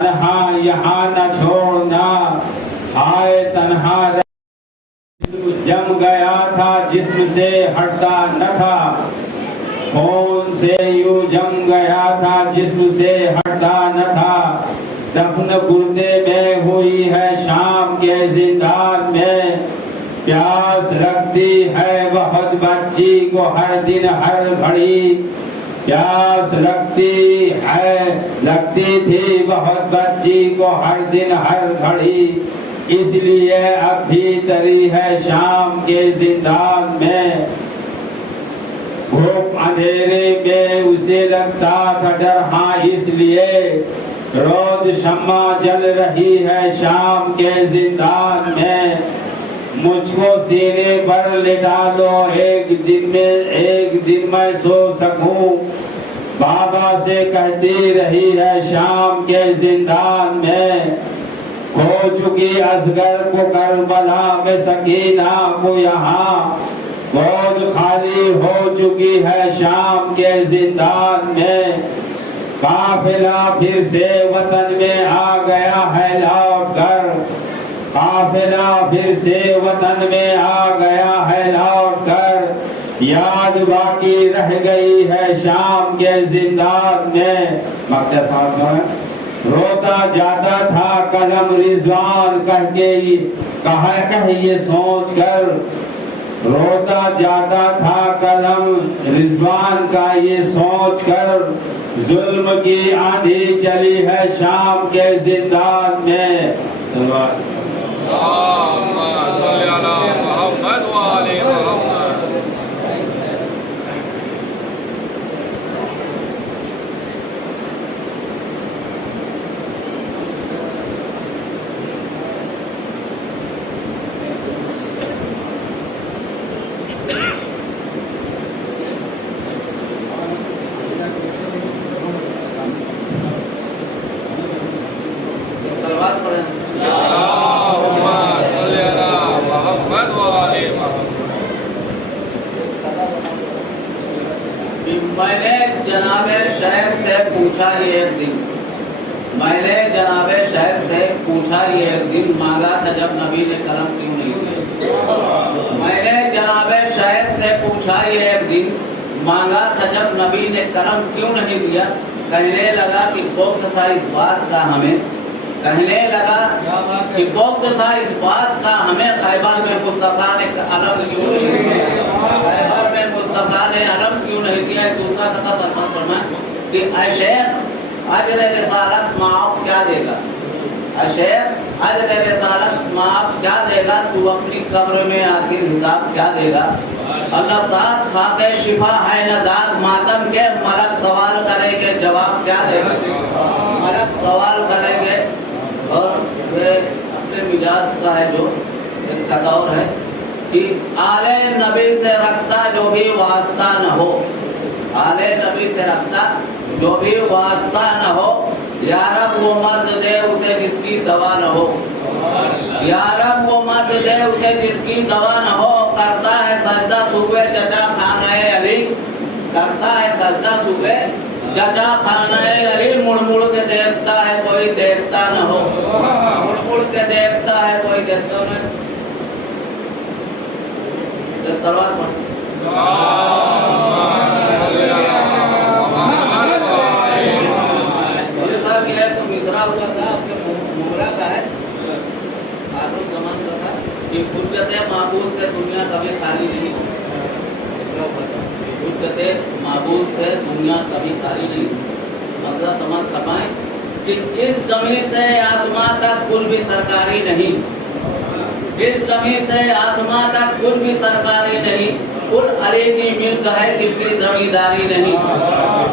تنہا یہاں نہ چھوڑنا، ہائے تنہا جسم جم گیا تھا جسم سے ہٹتا نہ تھا، خون سے یوں جم گیا تھا جسم سے ہٹتا نہ تھا، دفن گردے میں ہوئی ہے شام کے زندان میں، پیاس لگتی ہے بہت بچی کو ہر دن ہر گھڑی، پیاس لگتی تھی بہت بچی کو ہر دن ہر گھڑی، اس لیے اب بھی تری ہے شام کے زندان میں، بھوک اندھیرے میں اسے لگتا تھا ڈر، ہاں اس لیے روز شمع جل رہی ہے شام کے زندان میں، مجھ کو سینے پر لٹا لو ایک دن میں سو سکوں، بابا سے کہتی رہی ہے شام کے زندان میں، کھو چکی اصغر کو کربلا میں سکینہ کو یہاں، گود خالی ہو چکی ہے شام کے زندان میں، قافلہ پھر سے وطن میں آ گیا ہے لوٹ کر، قافلہ پھر سے وطن میں آ گیا ہے لوٹ کر، یاد باقی رہ گئی ہے شام کے زندان میں، مقتہ صاحب جو ہے روتا جاتا تھا قلم رضوان کہہ یہ سوچ کر، روتا جاتا تھا قلم رضوان کا یہ سوچ کر، ظلم کی آندھی چلی ہے شام کے زندان میں، اللہم صلی علی محمد و آل محمد۔ میں نے جناب شیخ سے پوچھا یہ ایک دن مانگا تھا جب نبی نے کرم کیوں نہیں کیا، میں نے جناب شیخ سے پوچھا یہ ایک دن مانگا تھا جب نبی نے کرم کیوں نہیں دیا، کہنے لگا کہ بغض تھا اس بات کا ہمیں، خیبر میں مصطفیٰ نے علم کیوں نہیں دیا، خیبر میں مصطفیٰ نے علم کیوں نہیں دیا۔ دوسرا قطعہ سرمت فرمائے کہ اے شیخ اجر رسالت معاف کیا دے گا، اے شیخ اجر رسالت معاف کیا دے گا، تو اپنی قبر میں آخر حساب کیا دے گا، اللہ ساتھ خاکِ شفا ہے نہ داغ ماتم کے، ملک سوال کریں گے جواب کیا دے گا، ملک سوال کریں گے۔ اور یہ اپنے مجاز کا ہے جو ایک تطور ہے کہ آل نبی سے رکھتا جو بھی واسطہ نہ ہو، آل نبی سے رکھتا جو بھی واسطہ نہ ہو، یا رب وہ مرد دے اسے جس کی دوا نہ ہو، یا رب وہ مرد دے اسے جس کی دوا نہ ہو، کرتا ہے سجدہ صبح چچا خانہ علی، کرتا ہے سجدہ صبح چچا خانہ علی، مڑ مڑ کے دیکھتا ہے کوئی دیکھتا نہ ہو، مڑ مڑ کے دیکھتا ہے کوئی دیکھتا نہ ہو۔ سروات پڑھ مصرا ہوا تھا آپ کے مغرا کا ہے، آخر زمان کا تھا کہ حجت معبود سے دنیا کبھی خالی نہیں، حجت معبود سے دنیا کبھی خالی نہیں۔ مطلب سمجھ فرمائیں کہ اس زمین سے آسمان تک کل بھی سرکاری نہیں، اس زمین سے آسمان تک کل بھی سرکاری نہیں، کل علی کی ملک ہے کس کی زمینداری نہیں،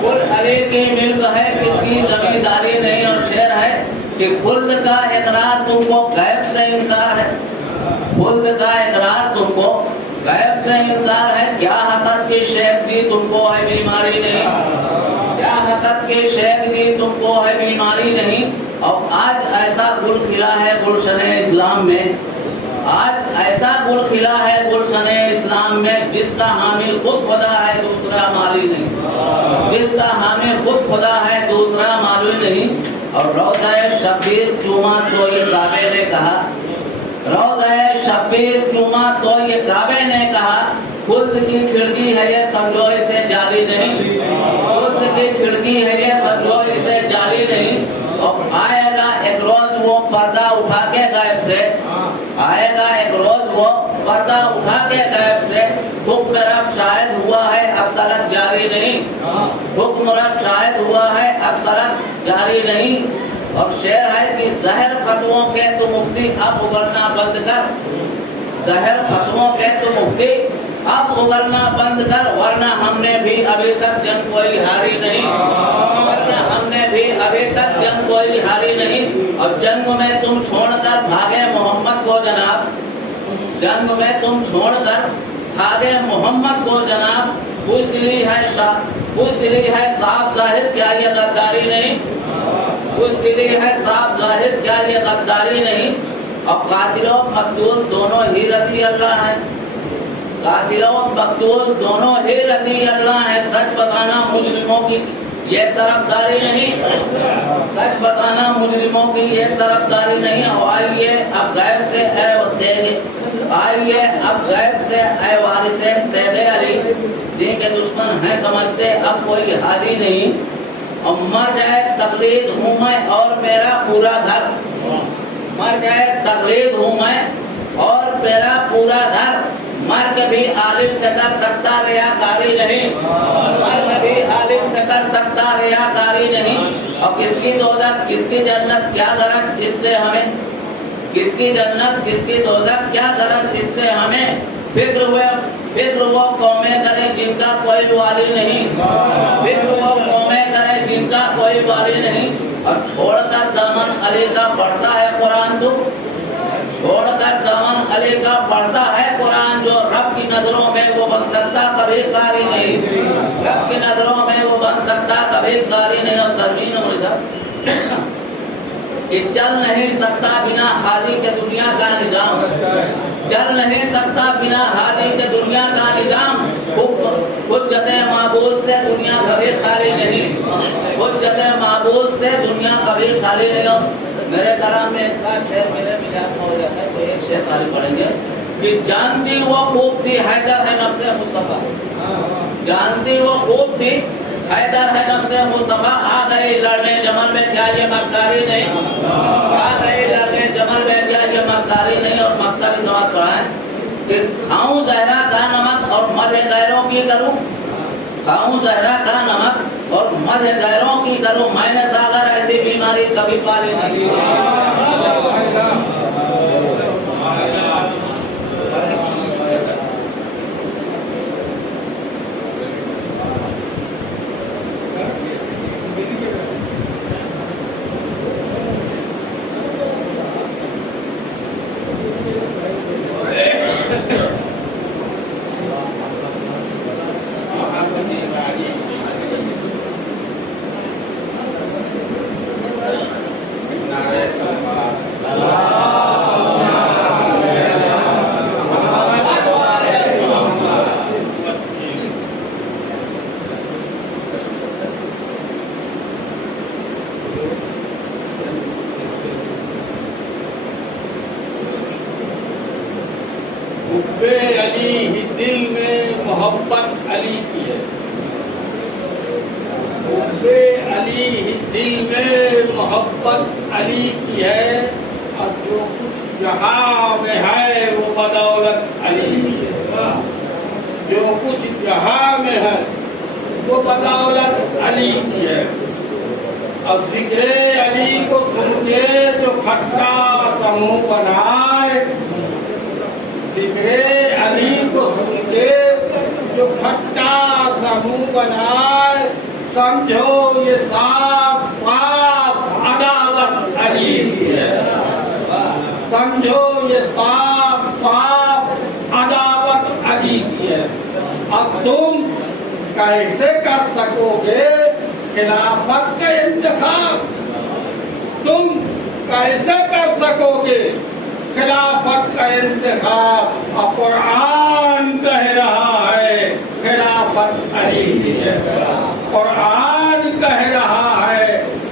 کل علی کی ملک ہے کس کی زمینداری نہیں۔ اور شعر ہے کہ خلد کا اقرار تم کو غیب سے انکار ہے، خلد کا اقرار تم کو غیب سے انکار ہے، کیا حسد کی شیخ دی تم کو ہے بیماری نہیں، کیا حسد کی شیخ دی تم کو ہے بیماری نہیں۔ اور آج ایسا گل کھلا ہے گلشن اسلام میں، آج ایسا گل کھلا ہے گلشن اسلام میں، جس کا حامی خود خدا ہے دوسرا مالی نہیں، جس کا حامی خود خدا ہے دوسرا مالی نہیں۔ اور روضہ شبیر چوما تو یہ کعبے نے کہا، روضہ شبیر چوما تو یہ کعبے نے کہا، خلد کی کھڑکی ہے یہ سمجھو اسے جاری نہیں، خلد کی کھڑکی ہے یہ سمجھو اسے جاری نہیں۔ اور آئے گا ایک روز وہ پردہ اٹھا کے غیب سے، آئے گا ایک روز وہ پردہ اٹھا کے غیب سے، حکم رب شاہد ہوا ہے اب تلک جاری نہیں، حکم رب شاہد ہوا ہے اب تلک جاری نہیں۔ اور شعر ہے کہ زہر فتووں کے تو مفتی اب اگلنا بند کر، زہر فتووں کے تو مفتی اب اگلنا بند کر، ورنہ ہم نے بھی ابھی تک جنگ کوئی ہاری نہیں، ورنہ ہم نے بھی ابھی تک جنگ کوئی ہاری نہیں۔ اور جنگ میں تم چھوڑ کر بھاگے محمد کو جناب، جنگ میں تم چھوڑ کر بھاگے محمد کو جناب، بزدلی ہے بزدلی ہے صاف ظاہر کیا یہ غداری نہیں، بزدلی ہے صاف ظاہر کیا یہ غداری نہیں۔ اور قاتل و مقتول دونوں ہی رضی اللہ ہیں، قاتل و مقتول دونوں ہی رضی اللہ ہیں، سچ بتانا مجرموں کی یہ طرفداری نہیں، سچ بتانا مجرموں کی یہ طرفداری نہیں۔ آئیے اب غیب سے اے تیرے، آئیے اب غیب سے اے وارث تیرے علی، دین کے دشمن ہیں سمجھتے اب کوئی ہادی نہیں۔ اور مر جائے تقلید ہوں میں اور میرا پورا گھر، مر جائے تقلید ہوں میں اور میرا پورا گھر، مر کے بھی عالم سے کر سکتا ریاکاری نہیں، مر کے بھی عالم سے کر سکتا ریاکاری نہیں۔ اور کس کی دوزخ کس کی جنت کیا غرض اس سے ہمیں، کس کی جنت کس کی دوزخ کیا غرض اس سے ہمیں، فکر وہ قومیں کرے جن کا کوئی والی نہیں، فکر وہ قومیں کرے جن کا کوئی والی نہیں۔ اور چھوڑ کر دامن علی کا پڑھتا ہے قرآن تو، چھوڑ کر دامن علی کا پڑھتا ہے قرآن، جو رب کی نظروں میں وہ بن سکتا کبھی قاری نہیں، رب کی نظروں میں وہ بن سکتا کبھی قاری نہیں۔ اور تضمین مرزا کہ چل نہیں سکتا بنا ہادی کے دنیا کا نظام، چل نہیں سکتا بنا ہادی کے دنیا کا نظام، حجت معبود سے دنیا کبھی خالی نہیں، حجت معبود سے دنیا کبھی خالی نہیں۔ میرے کلام میں ایک شعر میرے مزاج میں ہو جاتا ہے تو ایک شعر خالی پڑھیں گے کہ جانتی وہ خوب تھی حیدر ہے نفس مصطفیٰ، جانتی وہ خوب تھی حیدر ہے نفس مصطفیٰ، آ گئی لڑنے جمل میں کیا یہ مکاری نہیں، آ گئی لڑنے جمل میں کیا یہ مکاری نہیں۔ اور مکتبی سوال پڑھائیں کہ کھاؤں زہرا کا نمک اور مدح غیروں کی کروں، کھاؤں زہرا کا نمک اور مدح غیروں کی کروں، میں نے ساگر ایسی بیماری کبھی پالی نہیں۔ علی ہی دل میں محبت علی کی ہے، علی ہی دل میں محبت علی کی ہے، اور جو کچھ جہاں میں ہے وہ بدولت علی کی ہے، جو کچھ جہاں میں ہے وہ بدولت علی کی ہے۔ اب ذکر علی کو سن کے جو کھٹا سا منہ بنائے، ذکر علی کو سن کے جو کھٹا سا منہ بنائے، سمجھو یہ صاف صاف عداوت علی کی ہے، سمجھو یہ صاف صاف عداوت علی کی ہے۔ اب تم کیسے کر سکو گے خلافت کا انتخاب، تم کیسے کر سکو گے خلافت کا انتخاب؟ اور قرآن کہہ رہا ہے خلافت علی کی ہے، قرآن کہہ رہا ہے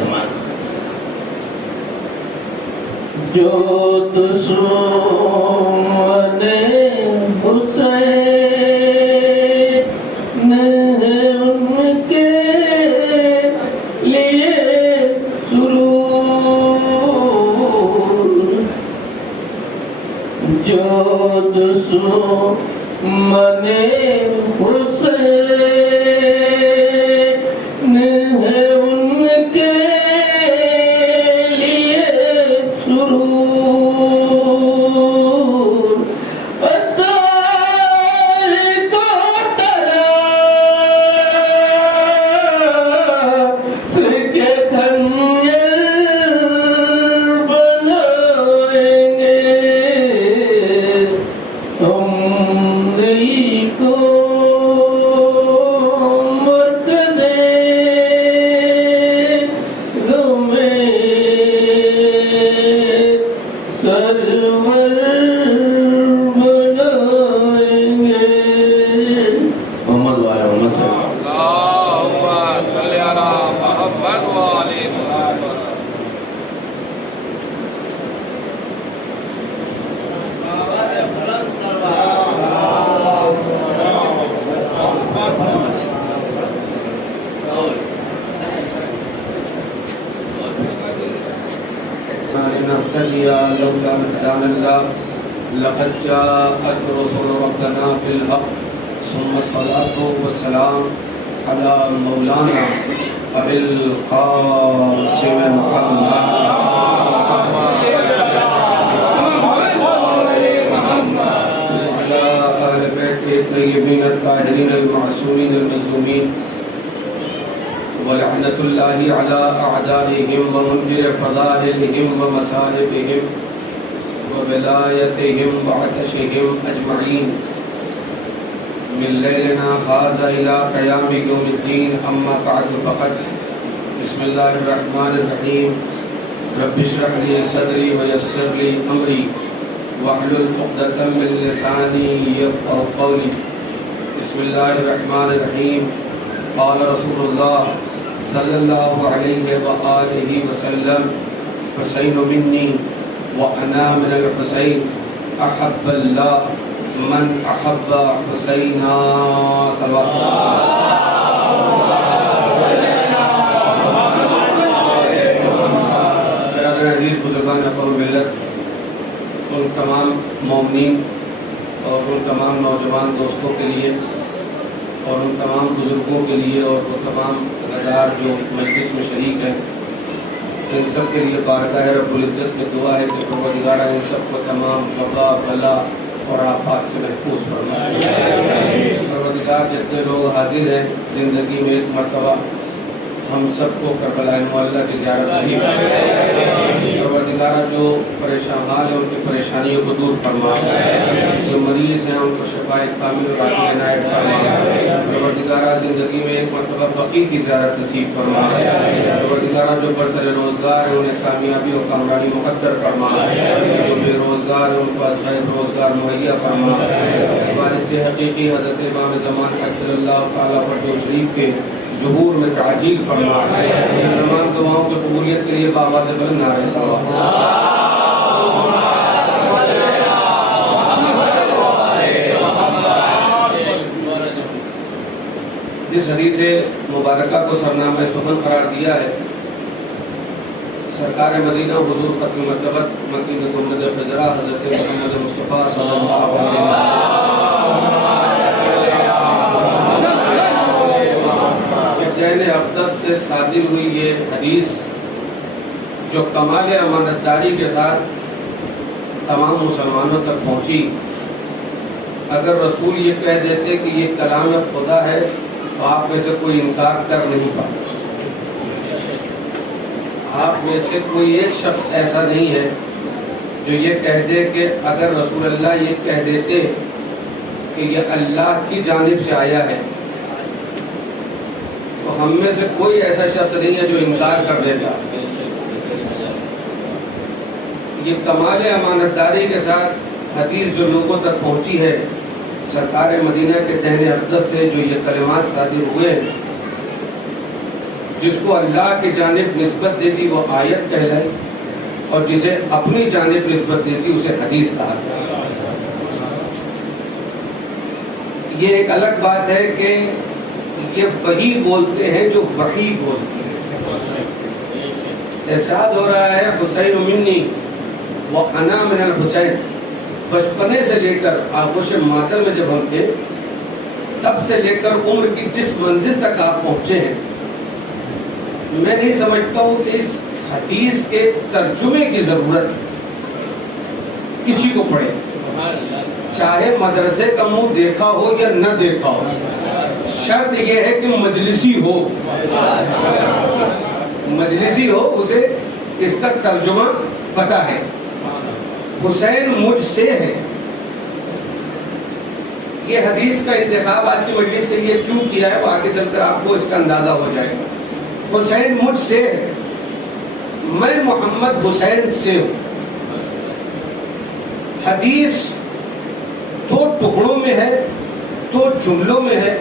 فرمائیں. جو دشمن حسین ان کے لیے سرور، جو دشمن حسین ہے ان کے لیے سرور، اثر کو تراش کے خنجر بنائیں گے، ہم نہیں کو لقد جاءت رسول ربنا بالحق ثم الصلاة والسلام على مولانا أبي القاسم محمد وعلى أهل بيته الطيبين الطاهرين المعصومين المظلومين، ولعنة الله على أعدائهم ومنكر فضائلهم ومصائبهم وبلايتهم وعطشهم أجمعين من ليلنا هذا إلى قيام يوم الدين. أما بعد فقد بسم الله الرحمن الرحيم. رب اشرح لي صدري ويسر لي أمري واحلل عقدة من لساني يفقهوا قولي. بسم الله الرحمن الرحيم. قال رسول الله صلى الله عليه وآله وسلم: حسين مني وأنا من الحسين، أحب الله من أحب حسينا. صلوات برادر عزیز، بزرگان قوم ملت، ان تمام مومنین اور ان تمام نوجوان دوستوں کے لیے اور ان تمام بزرگوں کے لیے اور وہ تمام عزادار جو مجلس میں شریک ہیں، ان سب کے لیے بارگاہ رب العزت میں دعا ہے کہ پروردگار ان سب کو تمام وبا بلا اور آفات سے محفوظ فرمائے. پروردگار جتنے لوگ حاضر ہیں، زندگی میں ایک مرتبہ ہم سب کو کربلا معلیٰ کی زیارت نصیب فرمائے. پروردگار جو پریشان حال ہیں ان کی پریشانیوں کو دور فرمائے، جو مریض ہیں ان کو شفائے کامل اور عاجل عنایت فرمائے. پروردگار زندگی میں ایک مرتبہ بقی کی زیارت نصیب فرمائے. پروردگار جو برسر روزگار ہیں انہیں کامیابی اور کامرانی مقدر فرمائے. جو بے روزگار ہیں ان کو ازغیر روزگار مہیا فرمائے. وارث حقیقی حضرت امام زمان صلی اللہ تعالیٰ پر جو شریف کے ظہور میں تعجیل فرمائے. ان تمام دعاؤں کی قبولیت کے لیے بآواز بلند نعرہ صلوات. جس حدیث مبارکہ کو سرنامہ سخن قرار دیا ہے، سرکار مدینہ حضور ختم مرتبت مکین گنبد خضرا حضرت محمد مصطفیٰ صلی اللہ علیہ وسلم جین اقدس سے صادر ہوئی یہ حدیث جو کمال امانتداری کے ساتھ تمام مسلمانوں تک پہنچی. اگر رسول یہ کہہ دیتے کہ یہ کلام خدا ہے تو آپ میں سے کوئی انکار کر نہیں پاتا. آپ میں سے کوئی ایک شخص ایسا نہیں ہے جو یہ کہہ دے کہ اگر رسول اللہ یہ کہہ دیتے کہ یہ اللہ کی جانب سے آیا ہے تو ہم میں سے کوئی ایسا شخص نہیں ہے جو انکار کر دیتا. یہ کمال امانتداری کے ساتھ حدیث جو لوگوں تک پہنچی ہے، سرکار مدینہ کے دہن اقدس سے جو یہ کلمات صادر ہوئے جس کو اللہ کی جانب نسبت دیتی وہ آیت کہلائی، اور جسے اپنی جانب نسبت دیتی اسے حدیث کہا جاتا۔ یہ ایک الگ بات ہے کہ یہ وہی بولتے ہیں جو وحی بولتے ہیں۔ ارشاد ہو رہا ہے حسین منی وانا من الحسین، بچپنے سے لے کر آغوش مادر میں جب ہم تھے تب سے لے کر عمر کی جس منزل تک آپ پہنچے ہیں، میں نہیں سمجھتا ہوں کہ اس حدیث کے ترجمے کی ضرورت کسی کو پڑے، چاہے مدرسے کا منہ دیکھا ہو یا نہ دیکھا ہو، شرط یہ ہے کہ مجلسی ہو، مجلسی ہو، اسے اس کا ترجمہ پتہ ہے۔ حسین مجھ سے ہے، یہ حدیث کا انتخاب آج کی مجلس کے لیے کیوں کیا ہے وہ آگے چل کر آپ کو اس کا اندازہ ہو جائے گا۔ حسین مجھ سے ہے، میں محمد حسین سے ہوں۔ حدیث دو ٹکڑوں میں ہے، دو جملوں میں ہے،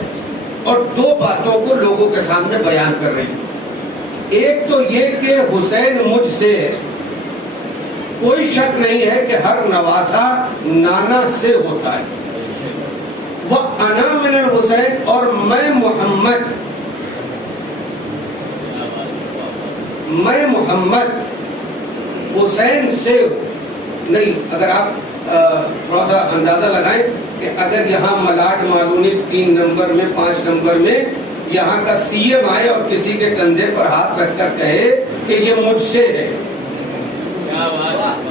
اور دو باتوں کو لوگوں کے سامنے بیان کر رہی ہے۔ ایک تو یہ کہ حسین مجھ سے ہے، کوئی شک نہیں ہے کہ ہر نواسا نانا سے ہوتا ہے۔ وَأَنَا مِنَ الْحُسَيْن، اور میں محمد حسین سے ہوں۔ نہیں، اگر آپ تھوڑا سا اندازہ لگائیں کہ اگر یہاں ملاٹ معلومی 3 نمبر میں 5 نمبر میں یہاں کا سی ایم آئے اور کسی کے کندھے پر ہاتھ رکھ کر کہے کہ یہ مجھ سے ہے،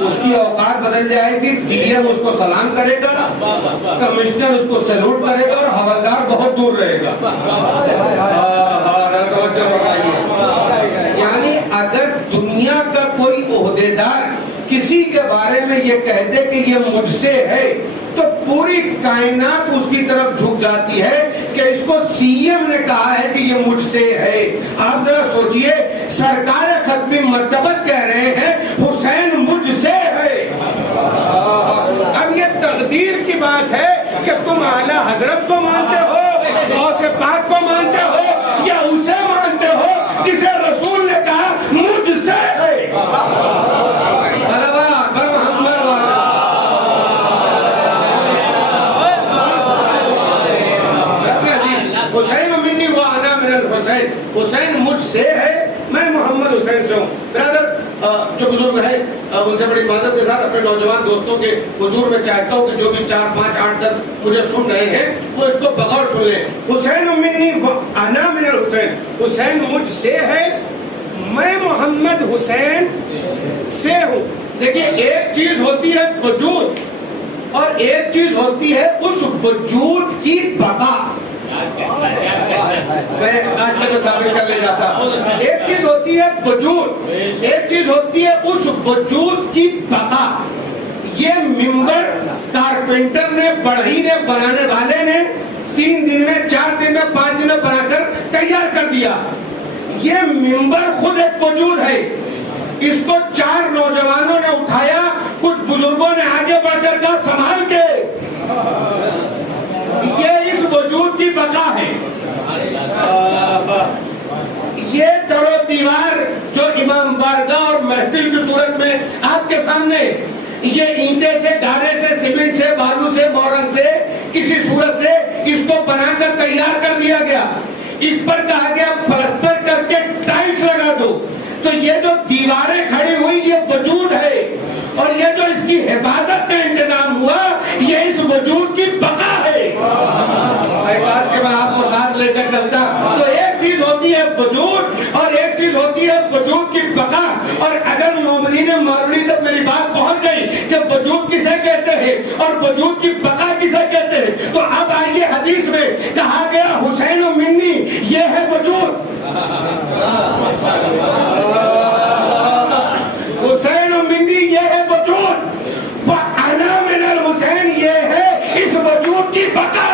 اس کی اوقات بدل جائے گی۔ ڈی ایم اس کو سلام کرے گا، کمشنر اس کو سیلوٹ کرے گا، اور حوالدار بہت دور رہے گا۔ یعنی اگر دنیا کا کوئی عہدیدار کسی کے بارے میں یہ کہتے کہ یہ مجھ سے ہے تو پوری کائنات اس کی طرف جھک جاتی ہے کہ اس کو سی ایم نے کہا ہے کہ یہ مجھ سے ہے۔ آپ ذرا سوچئے، سرکار ختمی مرتبت کہہ رہے ہیں حسین مجھ سے ہے۔ اب یہ تقدیر کی بات ہے کہ تم اعلیٰ حضرت کو مانتے ہو، غوث پاک کو مانتے ہو، یا اسے مانتے ہو جسے رسول نے کہا مجھ سے ہے۔ حسین مجھ سے ہے، میں محمد حسین سے ہوں۔ برادر جو بزرگ ہیں ان سے بڑی معذرت کے ساتھ اپنے نوجوان دوستوں کے حضور میں چاہتا ہوں کہ جو بھی 4 5 8 10 مجھے سن رہے ہیں وہ اس کو بغور سن لیں۔ حسین منی وانا من الحسین، حسین مجھ سے ہے، میں محمد حسین سے ہوں۔ دیکھیے، ایک چیز ہوتی ہے وجود اور ایک چیز ہوتی ہے اس وجود کی بقا۔ میں آج کے میں ثابت کر لے جاتا، ایک چیز ہوتی ہے وجود، ایک چیز ہوتی ہے اس وجود کی بقا۔ یہ ممبر کارپینٹر نے، بڑھئی نے، بنانے والے نے 3 دن میں، 4 دن میں، 5 دن میں بنا کر تیار کر دیا۔ یہ ممبر خود ایک وجود ہے، اس کو 4 نوجوانوں نے اٹھایا، کچھ بزرگوں نے آگے بڑھ کر کہا سنبھال کے، یہ اس وجود کی بقا ہے۔ یہ در و دیوار جو امام بارگاہ اور محفل کی صورت میں آپ کے سامنے یہ اینٹیں سے، گارے سے، سیمنٹ سے، بالو سے، بورنگ سے، کسی صورت سے اس کو بنا کر تیار کر دیا گیا، اس پر کہا گیا پلستر کر کے ٹائلس لگا دو، تو یہ جو دیواریں کھڑی ہوئی یہ وجود ہے، اور یہ جو اس کی حفاظت کا انتظام ہوا یہ اس وجود کی بقا ہے۔ کاش کہ میں آپ کو ساتھ لے کر چلتا۔ تو ایک چیز ہوتی ہے وجود اور ایک چیز ہوتی ہے وجود کی بقا، اور اگر مومنین مولوی تک میری بات پہنچ گئی کہ وجود کسے کہتے ہیں اور وجود کی بقا کسے کہتے ہیں، تو اب آئیے حدیث میں کہا گیا حسین منی، یہ ہے وجود، حسین منی یہ ہے وجود، وَأَنَا مِنَ الْحُسَيْن یہ ہے اس وجود کی بقا۔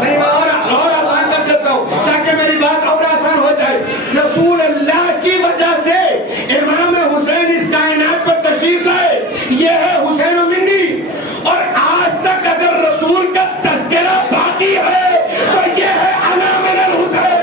نہیں، میں اور آسان کر دیتا ہوں تاکہ میری بات اور آسان ہو جائے۔ رسول اللہ کی وجہ سے امام حسین اس کائنات پر تشریف لائے، یہ ہے حسین منی، اور آج تک اگر رسول کا تذکرہ باقی ہے تو یہ ہے انا من الحسین۔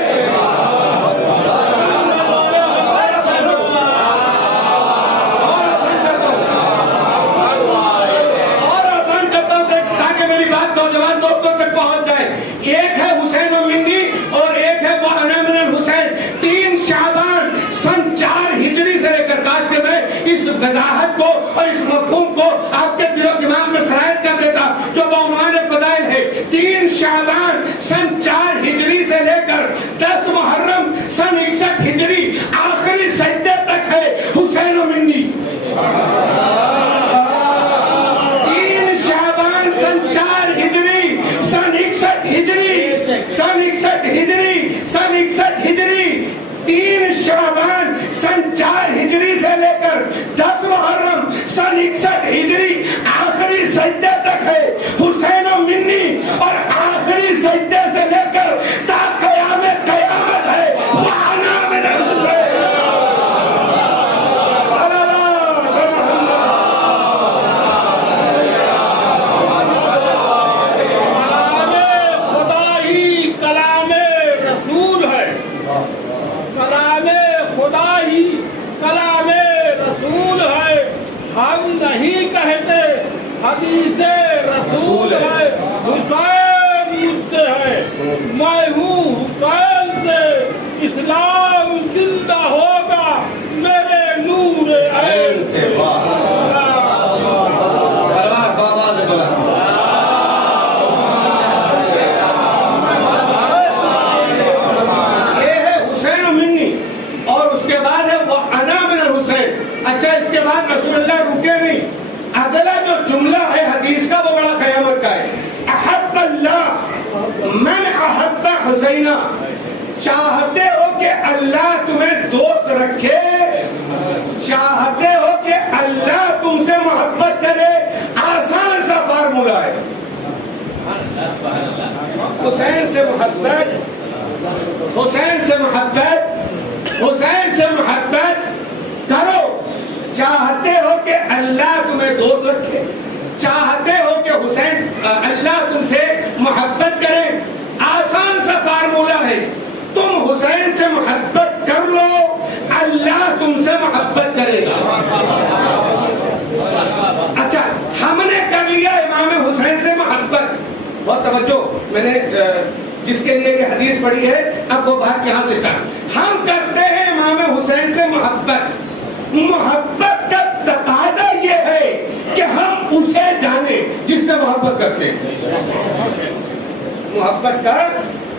وضاحت کو اور اس مفہوم کو آپ کے دل و دماغ میں سرایت کر دیتا جو بعنوان فضائل ہے. 3 شعبان سن 4 ہجری سے لے کر 10 محرم سن 61 ہجری آخری سجدے تک ہے حسین و منی. 3 شعبان سن 4 ہجری سن 61 ہجری سن 61 ہجری سن 61 ہجری 3 شعبان سن 4 ہجری سے لے کر 10 محرم سن 61 ہجری آخری سجدے تک ہے حسین و منی. اور آخری سجدے سے لے کر تا قیام قیامت ہے وَأَنَا مِنَ الْحُسَيْنِ. خدا ہی کلام رسول ہے. کلام خدا ہی کلام رسول ہے. ہم نہیں کہتے حدیث رسول ہے. حسین مجھ سے ہے میں ہوں حسین سے. اسلام زندہ ہوگا میرے نور عین سے. سلوات بابا سے بلا. یہ ہے حسین و منی اور اس کے بعد ہے وہ انا من الحسین. اچھا اس کے بعد رسول اللہ رکے نہیں. اگلا جو جملہ ہے حدیث کا وہ بڑا قیامت کا ہے. احب اللہ من احب حسینہ. چاہتے ہو کہ اللہ تمہیں دوست رکھے, چاہتے ہو کہ اللہ تم سے محبت کرے, آسان سا فارمولہ ہے. حسین سے محبت, حسین سے محبت, حسین سے محبت کرو. چاہتے ہو کہ اللہ تمہیں دوست رکھے, چاہتے ہو کہ حسین اللہ تم سے محبت کرے, آسان سا فارمولہ ہے. تم حسین سے محبت کر لو, اللہ تم سے محبت کرے گا. اچھا ہم نے کر لیا امام حسین سے محبت. بہت توجہ, میں نے جس کے لیے یہ حدیث پڑھی ہے اب وہ بات یہاں سے اسٹارٹ. ہم کرتے ہیں امام حسین سے محبت. محبت کا تقاضا یہ ہے کہ ہم اسے جانیں جس سے محبت کرتے ہیں. محبت کا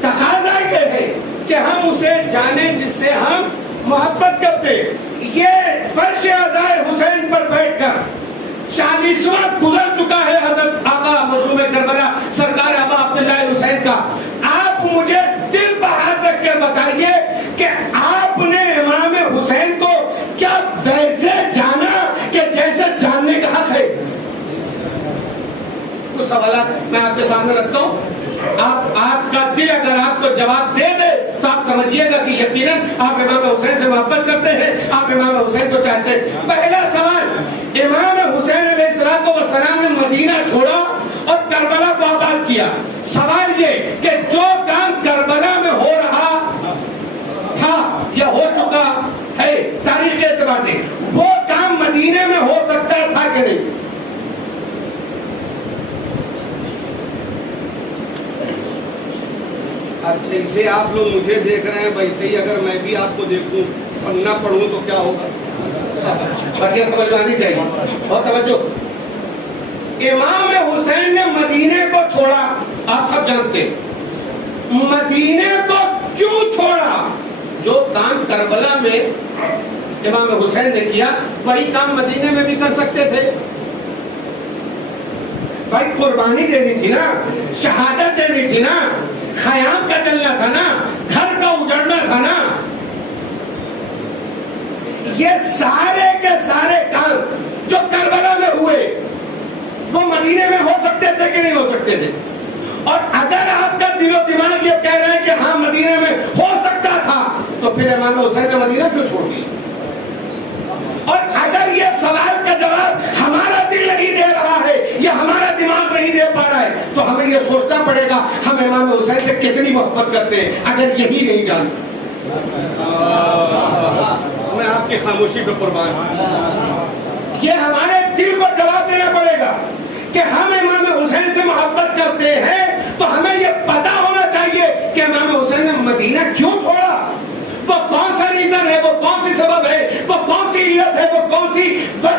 تقاضا یہ ہے کہ ہم اسے جانیں جس سے ہم محبت کرتے. یہ فرش عزائے حسین پر بیٹھ کر 40واں گزر چکا ہے حضرت آقا مظلوم کربلا سرکار ابا عبداللہ حسین کا. آپ مجھے دل پر ہاتھ رکھ کر بتائیے کہ آپ نے امام حسین کو کیا ویسے جانا کہ جیسے جاننے کا حق ہے؟ کچھ سوالات میں آپ کے سامنے رکھتا ہوں. آپ کا دل اگر آپ کو جواب دے دے تو آپ سمجھیے گا کہ یقیناً آپ امام حسین سے محبت کرتے ہیں, آپ امام حسین کو چاہتے ہیں. پہلا سوال, امام حسین علیہ السلام نے مدینہ چھوڑا اور کربلا کو آباد کیا. سوال یہ کہ جو کام کربلا میں ہو رہا تھا یا ہو چکا ہے تاریخ کے اعتبار سے, وہ کام مدینے میں ہو سکتا تھا کہ نہیں؟ اچھا اسے آپ لوگ مجھے دیکھ رہے ہیں, ویسے ہی اگر میں بھی آپ کو دیکھوں اور نہ پڑھوں تو کیا ہوگا؟ بڑھیا سمجھ آنی چاہیے. بہت توجہ. امام حسین نے مدینے کو چھوڑا, آپ سب جانتے ہیں. مدینے کو کیوں چھوڑا؟ جو کام کربلا میں امام حسین نے کیا وہی کام مدینے میں بھی کر سکتے تھے. بھائی قربانی دینی تھی نا, شہادت دینی تھی نا, خیام کا چلنا تھا نا, گھر کا اجڑنا تھا نا. یہ سارے کے سارے کام جو کربلا میں ہوئے وہ مدینے میں ہو سکتے تھے کہ نہیں ہو سکتے تھے؟ اور اگر آپ کا دل و دماغ یہ کہہ رہا ہے کہ ہاں مدینے میں ہو سکتا تھا تو پھر امام حسین نے مدینہ کیوں چھوڑ دیا؟ اور اگر یہ سوال کا جواب ہمارا دل نہیں دے رہا ہے یا ہمارا دماغ نہیں دے پا رہا ہے تو ہمیں یہ سوچنا پڑے گا ہم امام حسین سے کتنی محبت کرتے ہیں اگر یہی نہیں جانتے. میں آپ کی خاموشی پہ قربان ہوں. یہ ہمارے دل کو جواب دینا پڑے گا کہ ہم امام حسین سے محبت کرتے ہیں تو ہمیں یہ پتا ہونا چاہیے کہ امام حسین نے مدینہ کیوں چھوڑا. وہ کون سا ریزن ہے, وہ کون سی سبب ہے, وہ کون سی علت ہے, وہ کون سی وجہ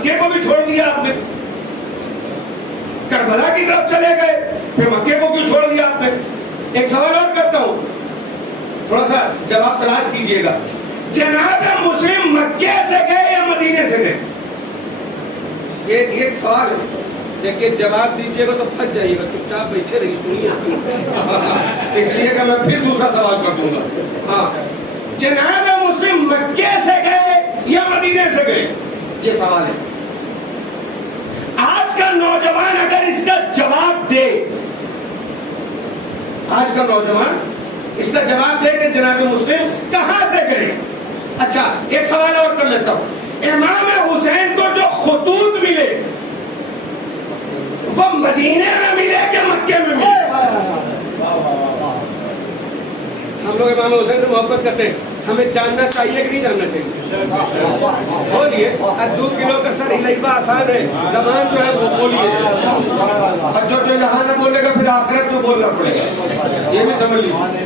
مکے کو بھی چھوڑ دیا آپ نے, کربلا کی طرف چلے گئے, پھر مکے کو کیوں چھوڑ دیا آپ نے؟ ایک سوال اور کرتا ہوں, تھوڑا سا جواب تلاش کیجئے گا. جناب مسلم مکے سے گئے یا مدینے سے گئے؟ یہ ایک سوال ہے, لیکن جواب دیجئے گا تو پھنس جائیے گا, چپ چاپ بیٹھے رہی سنیے. اس لیے کہ میں پھر دوسرا سوال کر دوں گا. ہاں, جناب مسلم مکے سے گئے یا مدینے سے گئے, یہ سوال ہے. آج کا نوجوان اگر اس کا جواب دے, آج کا نوجوان اس کا جواب دے کہ جناب مسلم کہاں سے گئے. اچھا ایک سوال اور کر لیتا ہوں, امام حسین کو جو خطوط ملے وہ مدینے میں ملے کہ مکے میں ملے؟ ہم لوگ امام حسین سے محبت کرتے ہیں, ہمیں جاننا چاہیے کہ نہیں جاننا چاہیے؟ بولیے. دودھ کلو کا سر ہلائبہ آسان ہے, زبان جو ہے وہ بولیے, اور جو یہاں نہ بولے گا پھر آخرت میں بولنا پڑے گا, یہ بھی سمجھ لیجیے.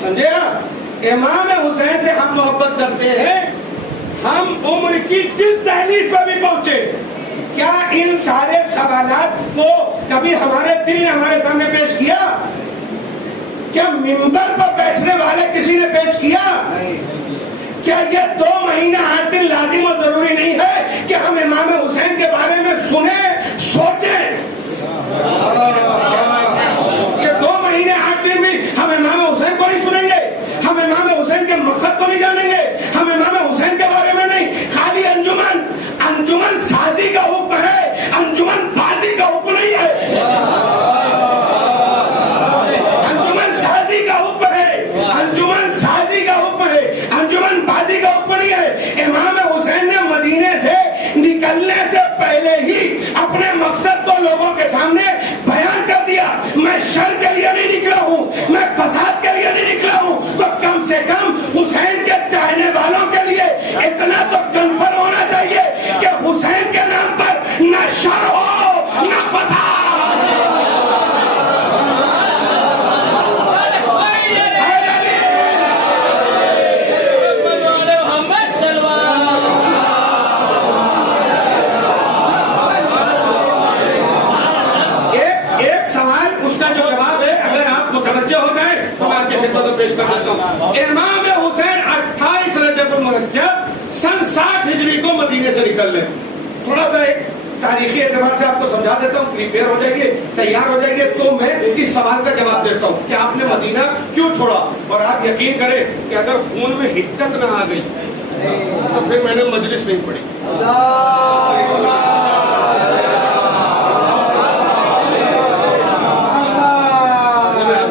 سمجھے آپ, امام حسین سے ہم محبت کرتے ہیں, ہم عمر کی جس دہلیز پہ بھی پہنچے, کیا ان سارے سوالات کو کبھی ہمارے دل نے ہمارے سامنے پیش کیا؟ کیا منبر پر بیٹھنے والے کسی نے پیش کیا؟ کیا یہ 2 مہینہ 8 دن لازم و ضروری نہیں ہے کہ ہم امام حسین کے بارے میں سنیں, سوچیں؟ یہ 2 مہینے 8 دن بھی ہم امام حسین کو نہیں سنیں گے, ہم امام حسین کے مقصد کو نہیں جانیں گے, ہم امام حسین کے بارے میں نہیں. خالی انجمن سازی کا حکم ہے, انجمن بازی کا حکم نہیں ہے. انجمن سازی کا حکم ہے, انجمن سازی کا حکم ہے, انجمن بازی کا حکم نہیں ہے. امام حسین نے مدینے سے نکلنے سے پہلے ہی اپنے مقصد کو لوگوں کے سامنے بیان کر دیا. میں شر کے لیے نہیں نکلا ہوں, میں فساد کے لیے نہیں نکلا ہوں, تو کم سے کم حسین کے چاہنے والوں کے لیے اتنا تو کنفرم ہونا چاہیے کہ حسین کے نام پر نہ شر ہو نہ فساد. پیش کر دیتا ہوں. امام حسین 28 رجب المرجب سن 60 ہجری کو مدینے سے نکل لے. تھوڑا سا ایک تاریخی اعتبار سے آپ کو سمجھا دیتا ہوں, پریپیئر ہو جائیے, تیار ہو جائیے. تو میں اس سوال کا جواب دیتا ہوں کہ آپ نے مدینہ کیوں چھوڑا, اور آپ یقین کریں کہ اگر خون میں حدت نہ آ گئی تو پھر میں نے مجلس نہیں پڑھی.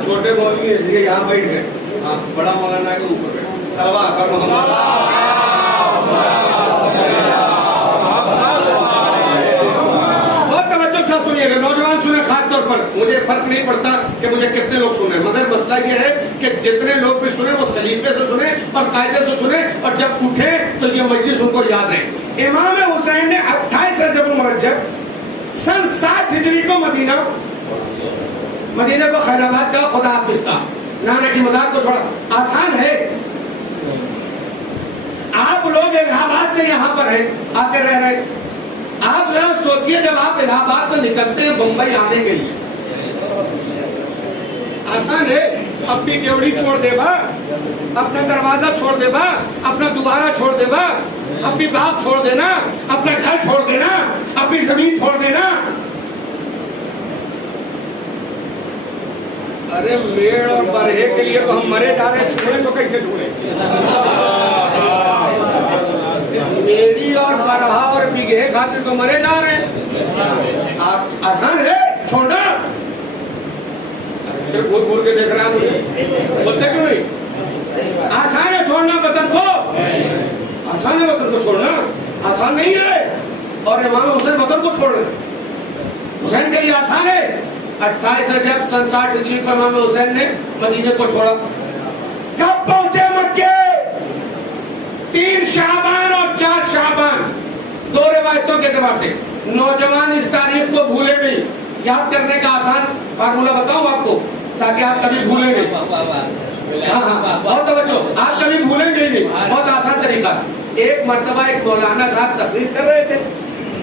چھوٹے مولوی اس لیے یہاں بیٹھ گئے, بڑا مولانا کے اوپر بیٹھ. سلوا کر محمد. بہت توجہ سے سنیے گا, نوجوان سنیں خاص طور پر. مجھے فرق نہیں پڑتا کہ مجھے کتنے لوگ سنیں, مگر مسئلہ یہ ہے کہ جتنے لوگ بھی سنیں وہ سلیقے سے سنیں اور قاعدے سے سنیں, اور جب اٹھیں تو یہ مجلس ان کو یاد رہے. امام حسین نے 28 رجب المرجب سن 60 ہجری کو مدینہ کو خیر آباد کا خدا حافظ کا, نانا کی مزار کو چھوڑا. آسان ہے, آپ لوگ الہ آباد سے یہاں پر ہیں, آتے رہ رہے. آپ لوگ سوچئے جب آپ الہ آباد سے نکلتے ہیں بمبئی آنے کے لیے, آسان ہے. اپنی ڈیوڑی چھوڑ دے با, اپنا دروازہ چھوڑ دے با, اپنا دوبارہ چھوڑ دے با, اپنی باغ چھوڑ دینا, اپنا گھر چھوڑ دینا, اپنی زمین چھوڑ دینا. ارے میڑ اور برہے کے لیے تو ہم مرے جا رہے ہیں, چھوڑیں تو کیسے چھوڑیں؟ میڑی اور برہا اور بگھے خاطر تو مرے جا رہے ہیں. آسان ہے چھوڑنا. بھول بھول کے دیکھ رہا ہے مجھے, بولتے کیوں نہیں؟ آسان ہے چھوڑنا وطن کو, آسان ہے وطن کو چھوڑنا, آسان نہیں ہے. اور امام حسین وطن کو چھوڑ رہے, حسین کے لیے آسان ہے. 28 رجب سن 60 ہجری کو امام حسین نے مدینے کو چھوڑا. کب پہنچے مکے؟ 3 شعبان اور 4 شعبان, 2 روایتوں کے اعتبار سے. نوجوان اس تاریخ کو بھولے نہیں. یاد کرنے کا آسان فارمولہ بتاؤں آپ کو تاکہ آپ کبھی بھولیں گے. ہاں بہت توجہ, آپ کبھی بھولیں گے نہیں. بہت آسان طریقہ. ایک مرتبہ ایک مولانا صاحب تقریر کر رہے تھے,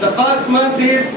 the first month is,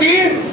3,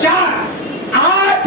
4, 8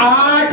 8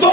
2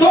2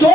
2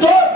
2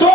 2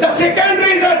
The second reason,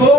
2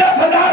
10,000,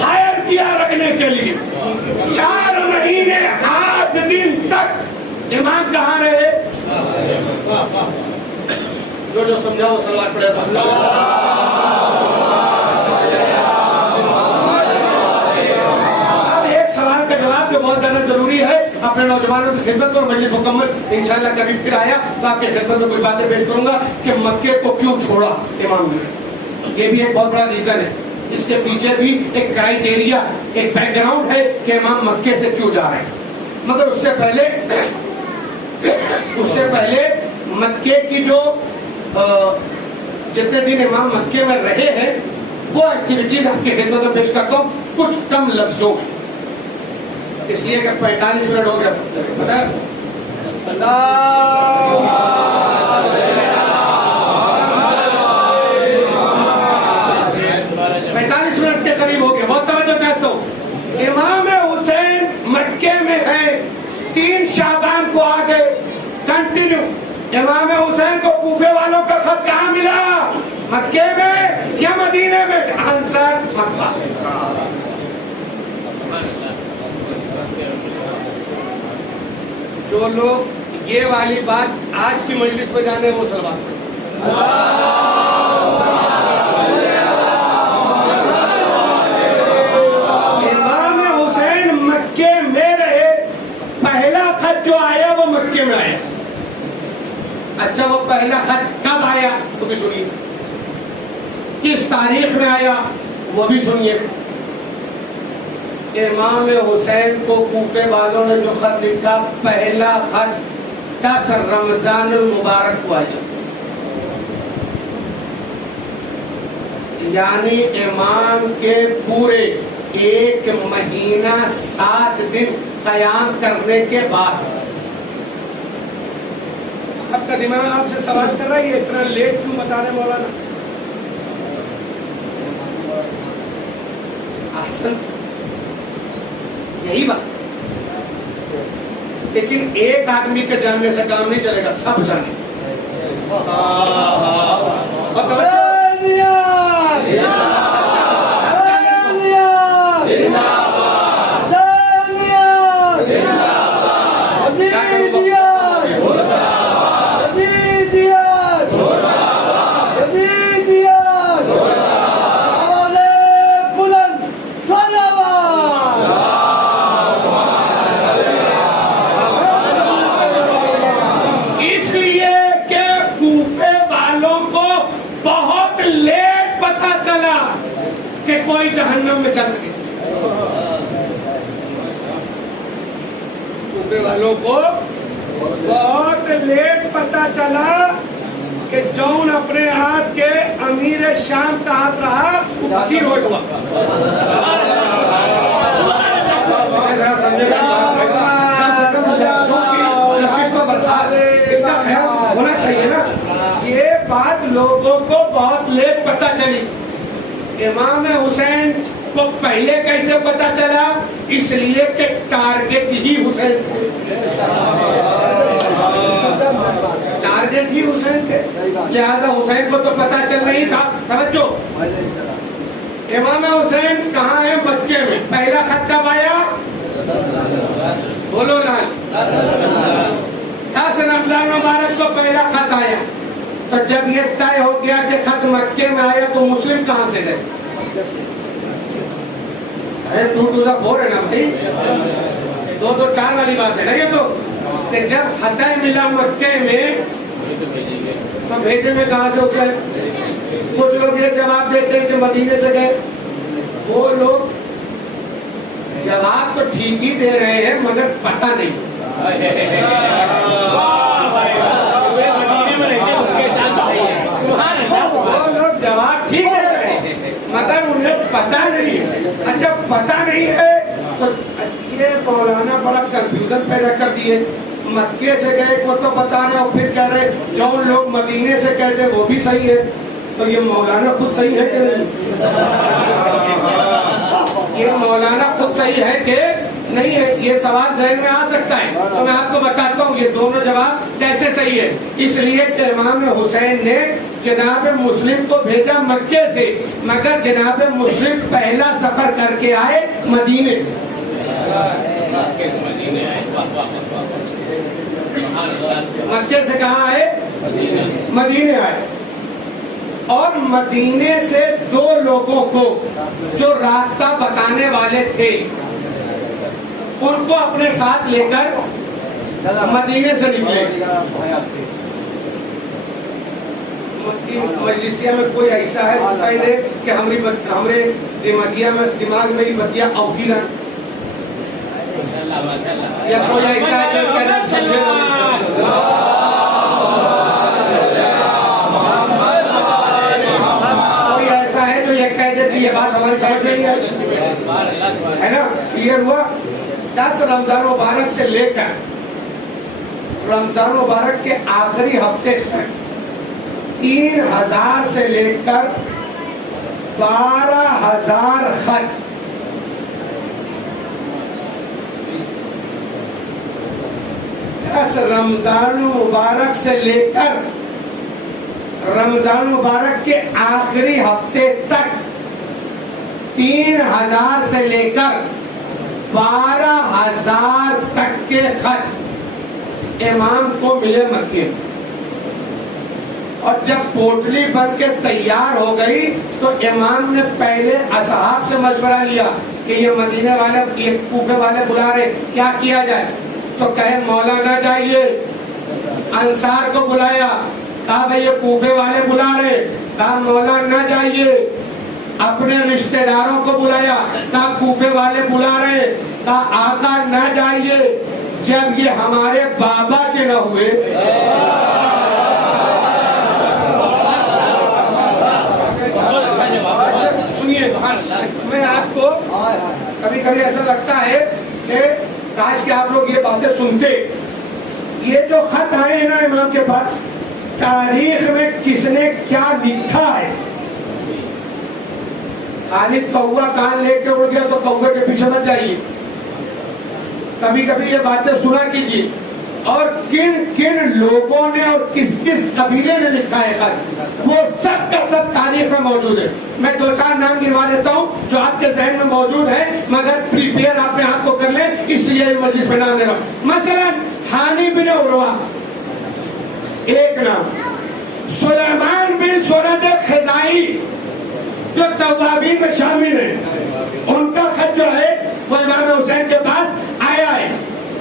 higher کیا رکھنے کے لیے 4 مہینے 8 دن تک امام کہاں رہے؟ جو سمجھا وہ صلوات پڑھے. اب ایک سوال کا جواب جو بہت زیادہ ضروری ہے اپنے نوجوانوں کی خدمت اور مجلس مکمل انشاءاللہ کبھی پھر آیا تو آپ کی خدمت میں کوئی باتیں پیش کروں گا کہ مکے کو کیوں چھوڑا امام نے. یہ بھی ایک بہت بڑا ریزن ہے. اس کے پیچھے بھی ایک کرائیٹیریا ایک بیک گراؤنڈ ہے کہ امام مکے سے کیوں جا رہے ہیں. مگر اس سے پہلے مکے کی جو جتنے دن امام مکے میں رہے ہیں وہ ایکٹیویٹیز آپ کی خدمت میں پیش کرتا ہوں کچھ کم لفظوں میں, اس لیے کہ 45 منٹ ہو گیا. پتہ ہے 45 منٹ کے قریب ہو گیا. بہت توجہ چاہتا ہوں. امام حسین مکے میں ہے, 3 شعبان کو آ گئے کنٹینیو. امام حسین کو کوفے والوں کا خط کہاں ملا؟ مکے میں یا مدینے میں؟ آنسر مکہ. جو لوگ یہ والی بات آج کی مجلس میں جانے وہ سلوات پڑھیں. امام حسین مکے میں رہے, پہلا خط جو آیا وہ مکے میں آیا. اچھا وہ پہلا خط کب آیا تو بھی سنیے, کس تاریخ میں آیا وہ بھی سنیے. امام حسین کو کوفے والوں نے جو خط لکھا, پہلا خط 10 رمضان المبارک کو آیا. یعنی امام کے پورے 1 مہینہ 7 دن قیام کرنے کے بعد. اب کا دماغ آپ سے سوال کر رہا ہے یہ اتنا لیٹ کیوں بتا رہے مولانا؟ احسن, یہی بات. لیکن ایک آدمی کے جاننے سے کام نہیں چلے گا, سب جانے. کوئی جہنم میں چل گئے. کوفے والوں کو بہت لیٹ پتا چلا کہ جون اپنے ہاتھ کے امیر شام کا ہاتھ رہا وہ فقیر ہو گیا. ذرا سمجھے گا اس کا خیال ہونا چاہیے نا. یہ بات لوگوں کو بہت لیٹ پتا چلی. امام حسین کو پہلے کیسے پتا چلا؟ اس لیے کہ ٹارگٹ ہی حسین تھے. ٹارگٹ ہی حسین تھے, لہذا حسین کو تو پتا چل نہیں تھا. توجہ, امام حسین کہاں ہے؟ مکے میں. پہلا خط کب آیا؟ بولو لال. 10 رمضان مبارک کو پہلا خط آیا. تو جب یہ طے ہو گیا کہ خط مکے میں آیا تو مسلم کہاں سے گئے؟ 2 to the 4 ہے نا بھائی, 2 to 4 والی بات ہے نا. یہ تو جب خط ملا مکے میں تو بھیجیں گے کہاں سے اسے؟ کچھ لوگ یہ جواب دیتے ہیں کہ مدینے سے گئے. وہ لوگ جواب تو ٹھیک ہی دے رہے ہیں مگر پتہ نہیں. وہ لوگ جواب ٹھیک دے رہے ہیں مگر انہیں پتہ نہیں ہے. اچھا پتہ نہیں ہے تو یہ مولانا بڑا کنفیوژن پیدا کر دیے. مکے سے گئے وہ تو بتا رہے اور پھر کہہ رہے جو لوگ مدینے سے کہتے وہ بھی صحیح ہے. تو یہ مولانا خود صحیح ہے کہ نہیں؟ یہ مولانا خود صحیح ہے کہ نہیں ہے، یہ سوال ذہن میں آ سکتا ہے، تو میں آپ کو بتاتا ہوں یہ دونوں جواب کیسے صحیح ہے۔ اس لیے کہ امام حسین نے جناب مسلم کو بھیجا مکے سے، مگر جناب مسلم پہلا سفر کر کے آئے مدینے۔ مکے سے کہاں آئے؟ مدینے آئے، اور مدینے سے دو لوگوں کو جو راستہ بتانے والے تھے ان کو اپنے ساتھ لے کر مدینے سے نکلے۔ مجلسیہ میں کوئی ایسا ہے جو کہہ دے کہ ہمارے دماغ میں ہی بتیا اوکی رہا، یا کوئی ایسا ہے جو کہہ دے سمجھے کوئی ایسا ہے جو یہ کہہ دے کہ یہ بات ہماری سمجھ میں نہیں آئی، ہے نا؟ کلیئر ہوا؟ 10 رمضان مبارک سے لے کر رمضان مبارک کے آخری ہفتے تک 3000 سے لے کر 12000 خط رمضان مبارک سے لے کر رمضان مبارک کے آخری ہفتے تک 3000 سے لے کر 12000 تک کے خط امام کو ملے مکے میں، اور جب پوٹلی بن کے تیار ہو گئی تو امام نے پہلے اصحاب سے مشورہ لیا کہ یہ مدینے والے یہ کوفے والے بلا رہے، کیا کیا جائے؟ تو کہے مولا نہ جائیے، انصار کو بلایا، کہا بھئی یہ کوفے والے بلا رہے، کہا مولا نہ جائیے، اپنے رشتہ داروں کو بلایا، کہا کوفے والے بلا رہے، کہا آقا نہ جائیے۔ جب یہ ہمارے بابا کے نہ ہوئے، سنیے میں آپ کو کبھی کبھی ایسا لگتا ہے کہ کاش کہ آپ لوگ یہ باتیں سنتے۔ یہ جو خط آئے ہیں نا امام کے پاس، تاریخ میں کس نے کیا لکھا ہے؟ خالی کوا کان لے کے اڑ گیا تو کوے کے پیچھے مت جائیے، کبھی کبھی یہ باتیں سنا کیجیے، اور کن کن لوگوں نے اور کس کس قبیلے نے لکھا ہے خط، وہ سب کا سب تاریخ میں موجود ہے۔ میں 2-4 نام گنوا دیتا ہوں جو آپ کے ذہن میں موجود ہے، مگر پریپیئر اپنے آپ کو کر لیں، اس لیے مجلس میں نام دے رہا ہوں۔ مثلا حانی بن عروہ ایک نام، سلیمان بن سورد خزائی جو توابین میں شامل ہیں، ان کا خط جو ہے وہ امام حسین کے پاس آیا ہے۔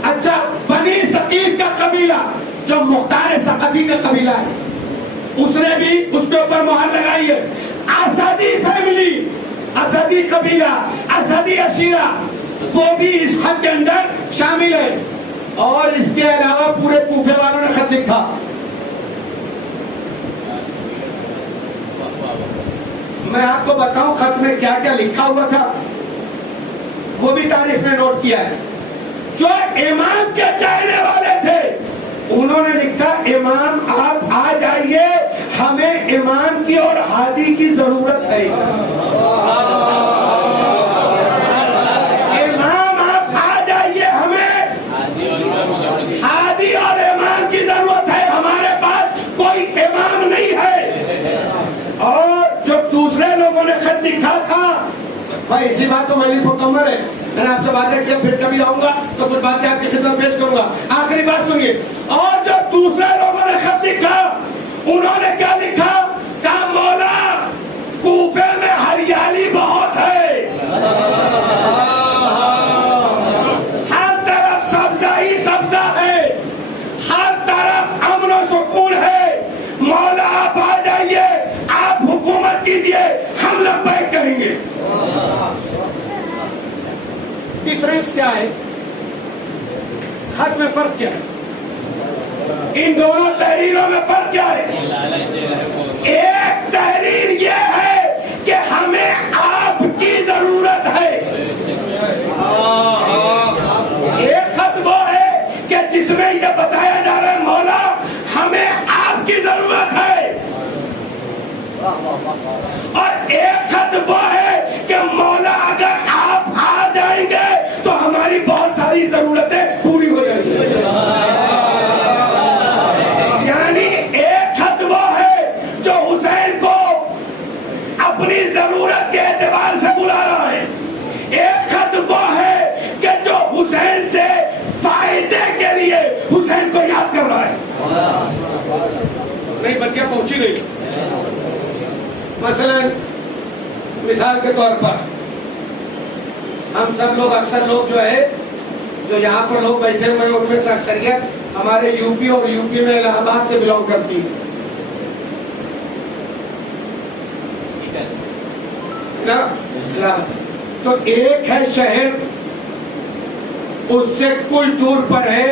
اچھا، بنی ثقیف کا قبیلہ جو مختار ثقفی کا قبیلہ ہے، اس نے بھی اس کے اوپر مہر لگائی ہے۔ اسدی فیملی، اسدی قبیلہ، اسدی عشیرہ، وہ بھی اس خط کے اندر شامل ہے، اور اس کے علاوہ پورے کوفے والوں نے خط لکھا۔ میں آپ کو بتاؤں خط میں کیا کیا لکھا ہوا تھا، وہ بھی تاریخ میں نوٹ کیا ہے۔ جو امام کے چاہنے والے تھے انہوں نے لکھا، امام آپ آ جائیے، ہمیں امام کی اور ہادی کی ضرورت ہے۔ امام آپ آ جائیے، ہمیں ہادی اور امام کی ضرورت ہے، ہمارے پاس کوئی امام نہیں ہے۔ اور جو دوسرے لوگوں نے خط لکھا تھا، بھائی اسی بات کو مجلس مکمل ہے، میں نے آپ سے باتیں کیا، پھر کبھی آؤں گا تو کچھ باتیں آپ کی خدمت پیش کروں گا۔ آخری بات سنیے، اور جو دوسرے لوگوں نے خط لکھا انہوں نے کیا لکھا؟ کہا مولا کوفے میں ہریالی بہت ہے، ہر طرف سبزہ ہی سبزہ ہے، ہر طرف امن و سکون ہے، مولا آپ آ جائیے، آپ حکومت کیجئے، ہم لبیک کہیں گے۔ ڈیفرنس کیا ہے؟ خط میں فرق کیا ہے؟ ان دونوں تحریروں میں فرق کیا ہے؟ ایک تحریر یہ ہے کہ ہمیں آپ کی ضرورت ہے، ایک خط وہ ہے کہ جس میں یہ بتایا جا رہا ہے مولا ہمیں آپ کی ضرورت ہے، اور ایک خط وہ ہے کہ مولا اگر آپ آ جائیں گے تو ہماری بہت پہنچی نہیں. مثلا مثال کے طور پر ہم سب لوگ اکثر لوگ جو ہے جو یہاں پر لوگ بیٹھے ہوئے ہیں ان میں سے اکثریت ہمارے یو پی اور یو پی میں الہ آباد سے بلانگ کرتی ہے نا. تو ایک ہے شہر اس سے کچھ دور پر ہے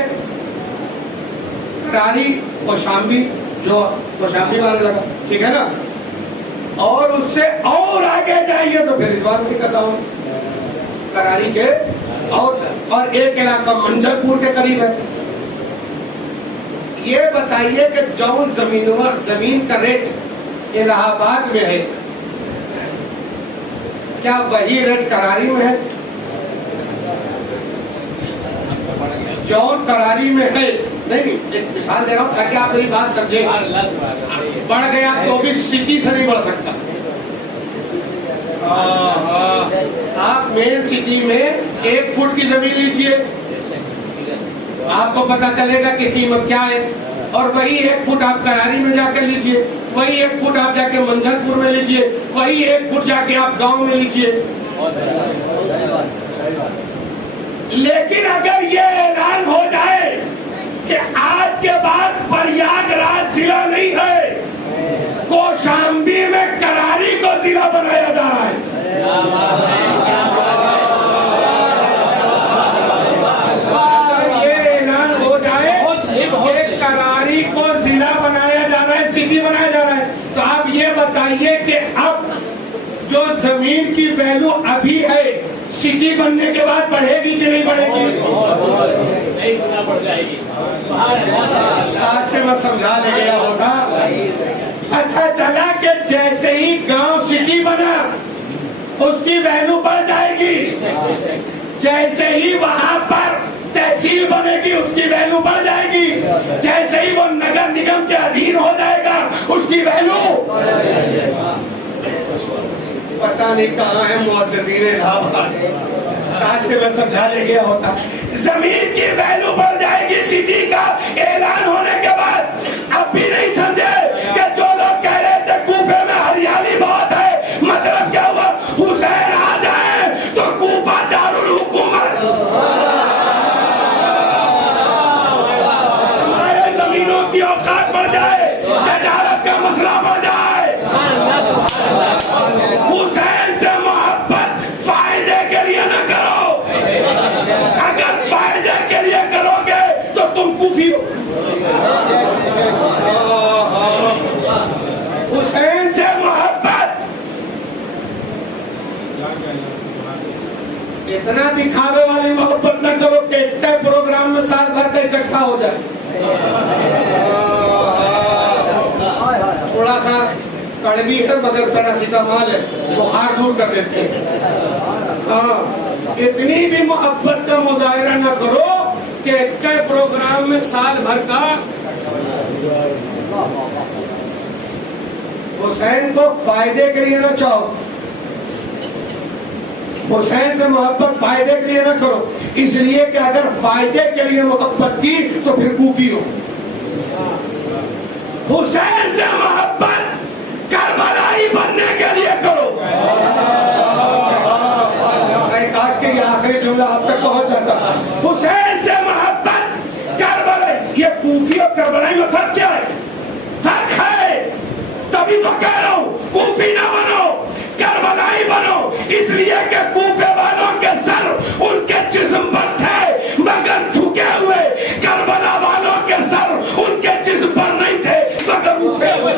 کراری کوشامبی جو کوشامبی والا لگا ٹھیک ہے نا. اور اس سے اور آگے جائیے تو پھر اس بار میں کہتا ہوں کراری کے اور ایک علاقہ منجر پور کے قریب ہے. یہ بتائیے کہ جون زمین کا ریٹ الہ آباد میں ہے کیا وہی ریٹ کراری میں ہے؟ جون کراری میں ہے نہیں. ایک مثال دے رہا ہوں تاکہ آپ میری بات سمجھیں. بڑھ گیا تو بھی سٹی سے نہیں بڑھ سکتا. آپ مین سٹی میں 1 فٹ کی زمین لیجئے آپ کو پتا چلے گا کہ قیمت کیا ہے. اور وہی 1 فٹ آپ کراری میں جا کر لیجئے, وہی 1 فٹ آپ جا کے منجر پور میں لیجئے, وہی 1 فٹ جا کے آپ گاؤں میں لیجئے. لیکن اگر یہ اعلان ہو جائے کہ آج کے بعد پریاگ راج ضلع نہیں ہے, کوشامبی میں کراری کو ضلع بنایا جا رہا ہے. یہ اعلان ہو جائے کہ کراری کو ضلع بنایا جا رہا ہے, سٹی بنایا جا رہا ہے, تو آپ یہ بتائیے کہ اب جو زمین کی ویلو ابھی ہے سٹی بننے کے بعد بڑھے گی کہ نہیں بڑھے گی؟ آج کے میں سمجھا لے گیا ہوتا. پتہ چلا کہ جیسے ہی گاؤں سٹی بنا اس کی ویلو بڑھ جائے گی, جیسے ہی وہاں پر تحصیل بنے گی اس کی ویلو بڑھ جائے گی, جیسے ہی وہ نگر نگم کے ادھین ہو جائے گا اس کی ویلو. پتہ نہیں کہاں ہے معززین الہ آباد. کاش کہ میں سمجھا لے گیا ہوتا. زمین کی ویلو بڑھ جائے گی سٹی کا اعلان ہونے کے بعد. اب بھی نہیں سمجھے کہ جو لوگ کہہ رہے تھے کوفے میں ہریالی بہت ہے, مطلب کیا ہوا؟ حسین آ جائے تو کوفہ دارالحکومت, ہمارے زمینوں کی اوقات بڑھ جائے, تجارت کا مسئلہ بڑھ جائے. حسین سے محبت فائدے کے لیے نہ کرو. اگر فائدے کے لیے کرو گے تو تم کوفی ہو. حسین سے محبت اتنا دکھاوے والی محبت نہ کرو کہ اتنے پروگرام میں سال بھر کا اکٹھا ہو جائے. تھوڑا سا کڑوی ہے مگر پیراسیٹامول ہے, بخار دور کر دیتے ہیں. ہاں, اتنی بھی محبت کا مظاہرہ نہ کرو کہ اتنے پروگرام میں سال بھر کا. حسین کو فائدے کے لیے نہ چاہو, حسین سے محبت فائدے کے لیے نہ کرو, اس لیے کہ اگر فائدے کے لیے محبت کی تو پھر کوفی ہو. حسین سے محبت کربلائی بننے کے لیے کرو. کاش کہ یہ آخری جملہ آپ تک پہنچ جاتا. حسین سے محبت کربلائی. یہ کوفی اور کربلائی میں فرق کیا ہے؟ فرق ہے. تبھی تو کہہ رہا ہوں کوفی نہ بنو, کربلائی بنو. اس لیے کہ کوفے والوں کے سر ان کے جسم پر تھے مگر جھکے ہوئے, کربلا والوں کے سر ان کے جسم پر نہیں تھے مگر اٹھے ہوئے.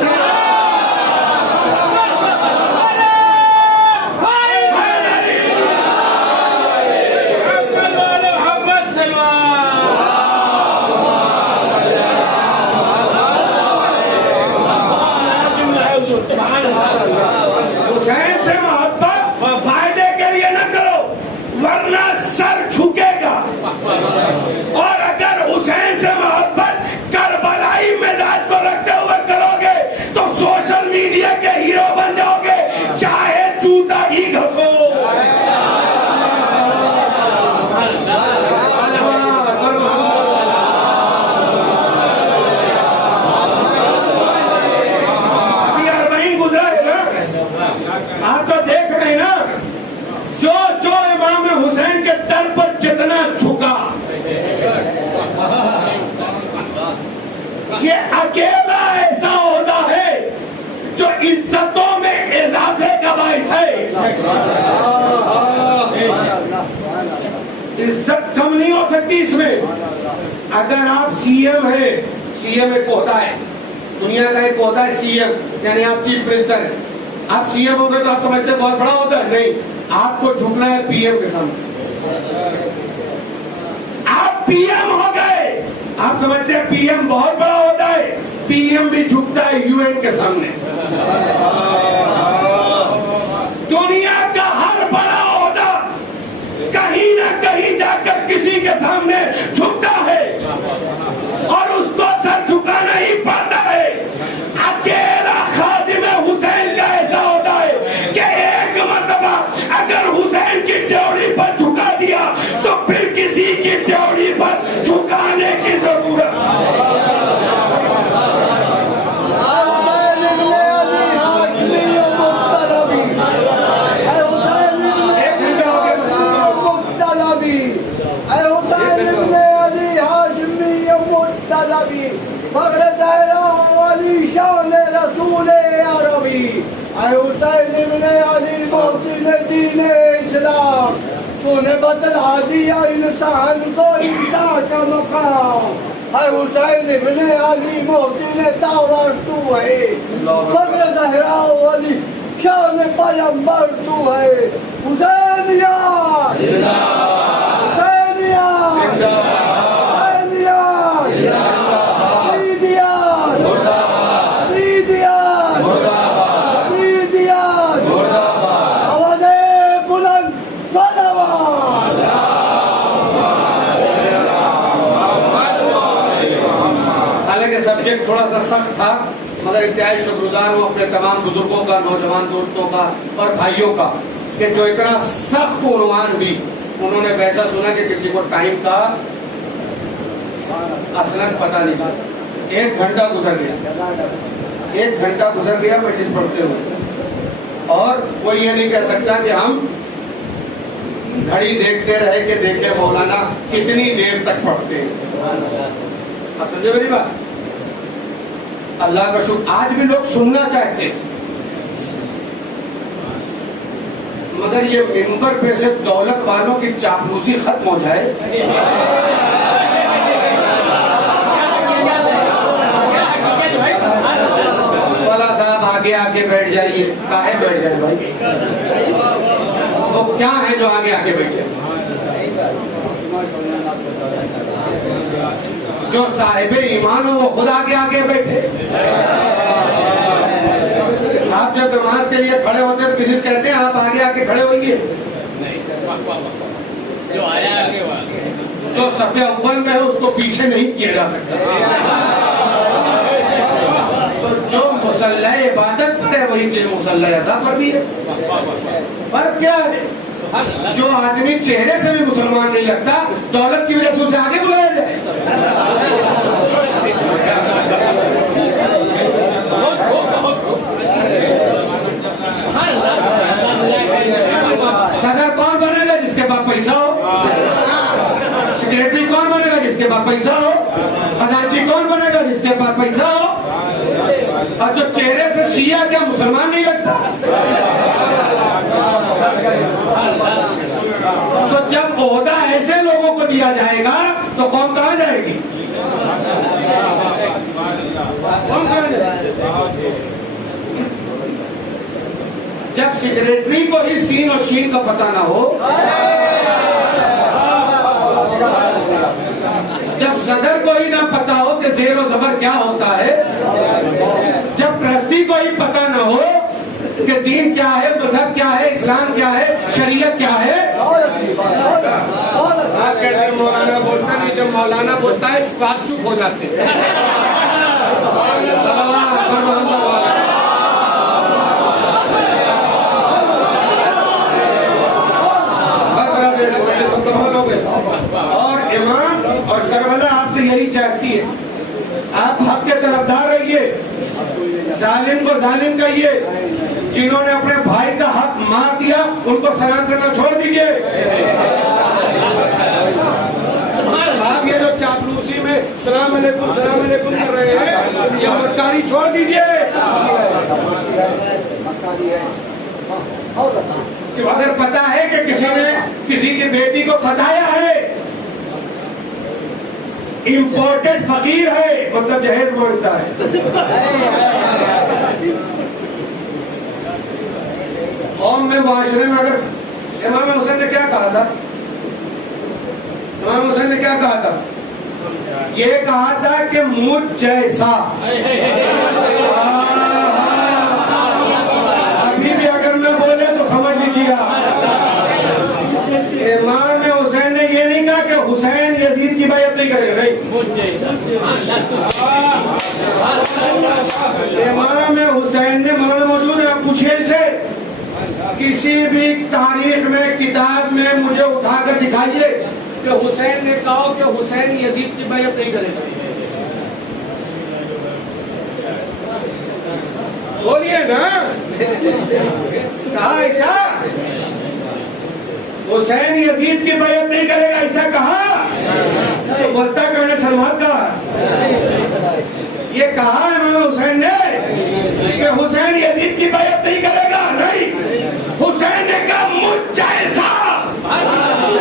عزت کم نہیں ہو سکتی اس میں. اگر آپ سی ایم ہیں, سی ایم ایک عہدہ ہے, دنیا کا ایک عہدہ ہے سی ایم, یعنی آپ چیف منسٹر ہیں. آپ سی ایم ہو گئے تو آپ سمجھتے ہیں بہت بڑا عہدہ ہے. نہیں, آپ کو جھکنا ہے پی ایم کے سامنے. آپ پی ایم ہو گئے, آپ سمجھتے ہیں پی ایم بہت بڑا عہدہ ہے. پی ایم بھی جھکتا ہے یو این کے سامنے. دنیا کا ہر بڑا عہدہ کہیں نہ کہیں جا کر کسی کے سامنے جھکتا ہے, اور اس کو سر جھکانا ہی پڑتا ہے. اکیلا خادم حسین کا ایسا ہوتا ہے کہ ایک مرتبہ اگر حسین کی ڈیوڑی پر جھکا دیا تو پھر کسی کی ڈیوڑی پر جھکانے کی ضرورت. فخر زہرا والی شان رسول عربی, اے حسین ابن علی محسن دین اسلام, تو نے بتلا دیا انسان کو انسان کا مقام. اے حسین ابن علی محسن تورات تو ہے, فخر زہرا والی شان پیغمبر تو ہے. حسینیا حسینیا سبجیکٹ تھوڑا سا سخت تھا, مگر انتہائی شکر گزار ہوں اپنے تمام بزرگوں کا, نوجوان دوستوں کا اور بھائیوں کا کہ جو اتنا سخت عنوان بھی انہوں نے ویسا سنا کہ کسی کو ٹائم کا اصلاً پتہ نہیں تھا. 1 گھنٹہ گزر گیا, 1 گھنٹہ گزر گیا میٹس پڑھتے ہوئے, اور کوئی یہ نہیں کہہ سکتا کہ ہم گھڑی دیکھتے رہے کہ دیکھے مولانا کتنی دیر تک پڑھتے ہیں. آپ سمجھے میری بات؟ اللہ کا شکر آج بھی لوگ سننا چاہتے ہیں, مگر یہ منبر پہ سے دولت والوں کی چاپلوسی ختم ہو جائے. والا صاحب آگے آگے بیٹھ جائیے. کاہے بیٹھ جائے بھائی, وہ کیا ہے جو آگے آگے بیٹھے؟ جو صاحب ایمان ہو وہ خود آگے آگے بیٹھے. آپ جب نماز کے لیے کھڑے ہوتے ہیں تو کسی سے کہتے ہیں آپ آگے آگے کھڑے ہوئیے؟ جو صف اول میں ہے اس کو پیچھے نہیں کیا جا سکتا. تو جو مصلی عبادت پر ہے وہی چیز مصلی عزا پر بھی ہے. فرق کیا ہے؟ جو آدمی چہرے سے بھی مسلمان نہیں لگتا, دولت کی وجہ سے اسے آگے بلایا جائے. صدر کون بنے گا؟ جس کے پاس پیسہ ہو. سیکریٹری کون بنے گا؟ جس کے پاس پیسہ ہو. خزانچی کون بنے گا؟ جس کے پاس پیسہ ہو. اور جو چہرے سے شیعہ کیا مسلمان نہیں لگتا؟ تو جب عہدہ ایسے لوگوں کو دیا جائے گا تو قوم کہاں جائے گی؟ جب سیکریٹری کو ہی سین اور شین کا پتہ نہ ہو, جب صدر کو ہی نہ پتا ہو کہ زیر و زبر کیا ہوتا ہے, جب ٹرسٹی کو ہی پتا نہ ہو کہ دین کیا ہے, مذہب کیا ہے, اسلام کیا ہے, شریعت کیا ہے. آپ کہتے ہیں مولانا بولتا نہیں, جب مولانا بولتا ہے تو آپ چپ ہو جاتے ہیں. اور امام اور کربلا آپ سے یہی چاہتی ہے, آپ حق کے طرفدار رہیے, ظالم کو ظالم کہیے, جنہوں نے اپنے بھائی کا حق مار دیا ان کو سلام کرنا چھوڑ دیجئے. آپ یہ جو چاپلوسی میں سلام علیکم کر رہے ہیں, یہ مکاری چھوڑ دیجئے. اگر پتا ہے کہ کسی نے کسی کی بیٹی کو ستایا ہے امپورٹڈ فقیر ہے، مطلب جہیز مانگتا ہے۔ قوم میں معاشرے میں اگر امام حسین نے کیا کہا تھا؟ امام حسین نے کیا کہا تھا؟ یہ کہا تھا کہ مجھ جیسا، ابھی بھی اگر میں بولے تو سمجھ لیجیے آپ، امام حسین نے یہ نہیں کہا کہ حسین یزید کی بیعت نہیں کرے گا، نہیں، امام حسین نے مولانا موجود ہے، آپ پوچھئے ان سے، کسی بھی تاریخ میں کتاب میں مجھے اٹھا کر دکھائیے کہ حسین نے کہا کہ حسین یزید کی بیعت نہیں کرے گا، بولیے نا، کہا ایسا حسین یزید کی بیعت نہیں کرے گا، ایسا کہا؟ تو بولتا کہنے سلمان کا یہ کہا امام حسین نے کہ حسین یزید کی بیعت نہیں کرے گا، نہیں، حسین نے کہا مجھ جیسا،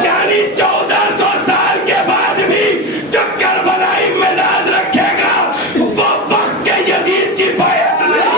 یعنی 1400 سال کے بعد بھی جو کربلائی مزاج رکھے گا وہ وقت کے یزید کی بیعت نہیں۔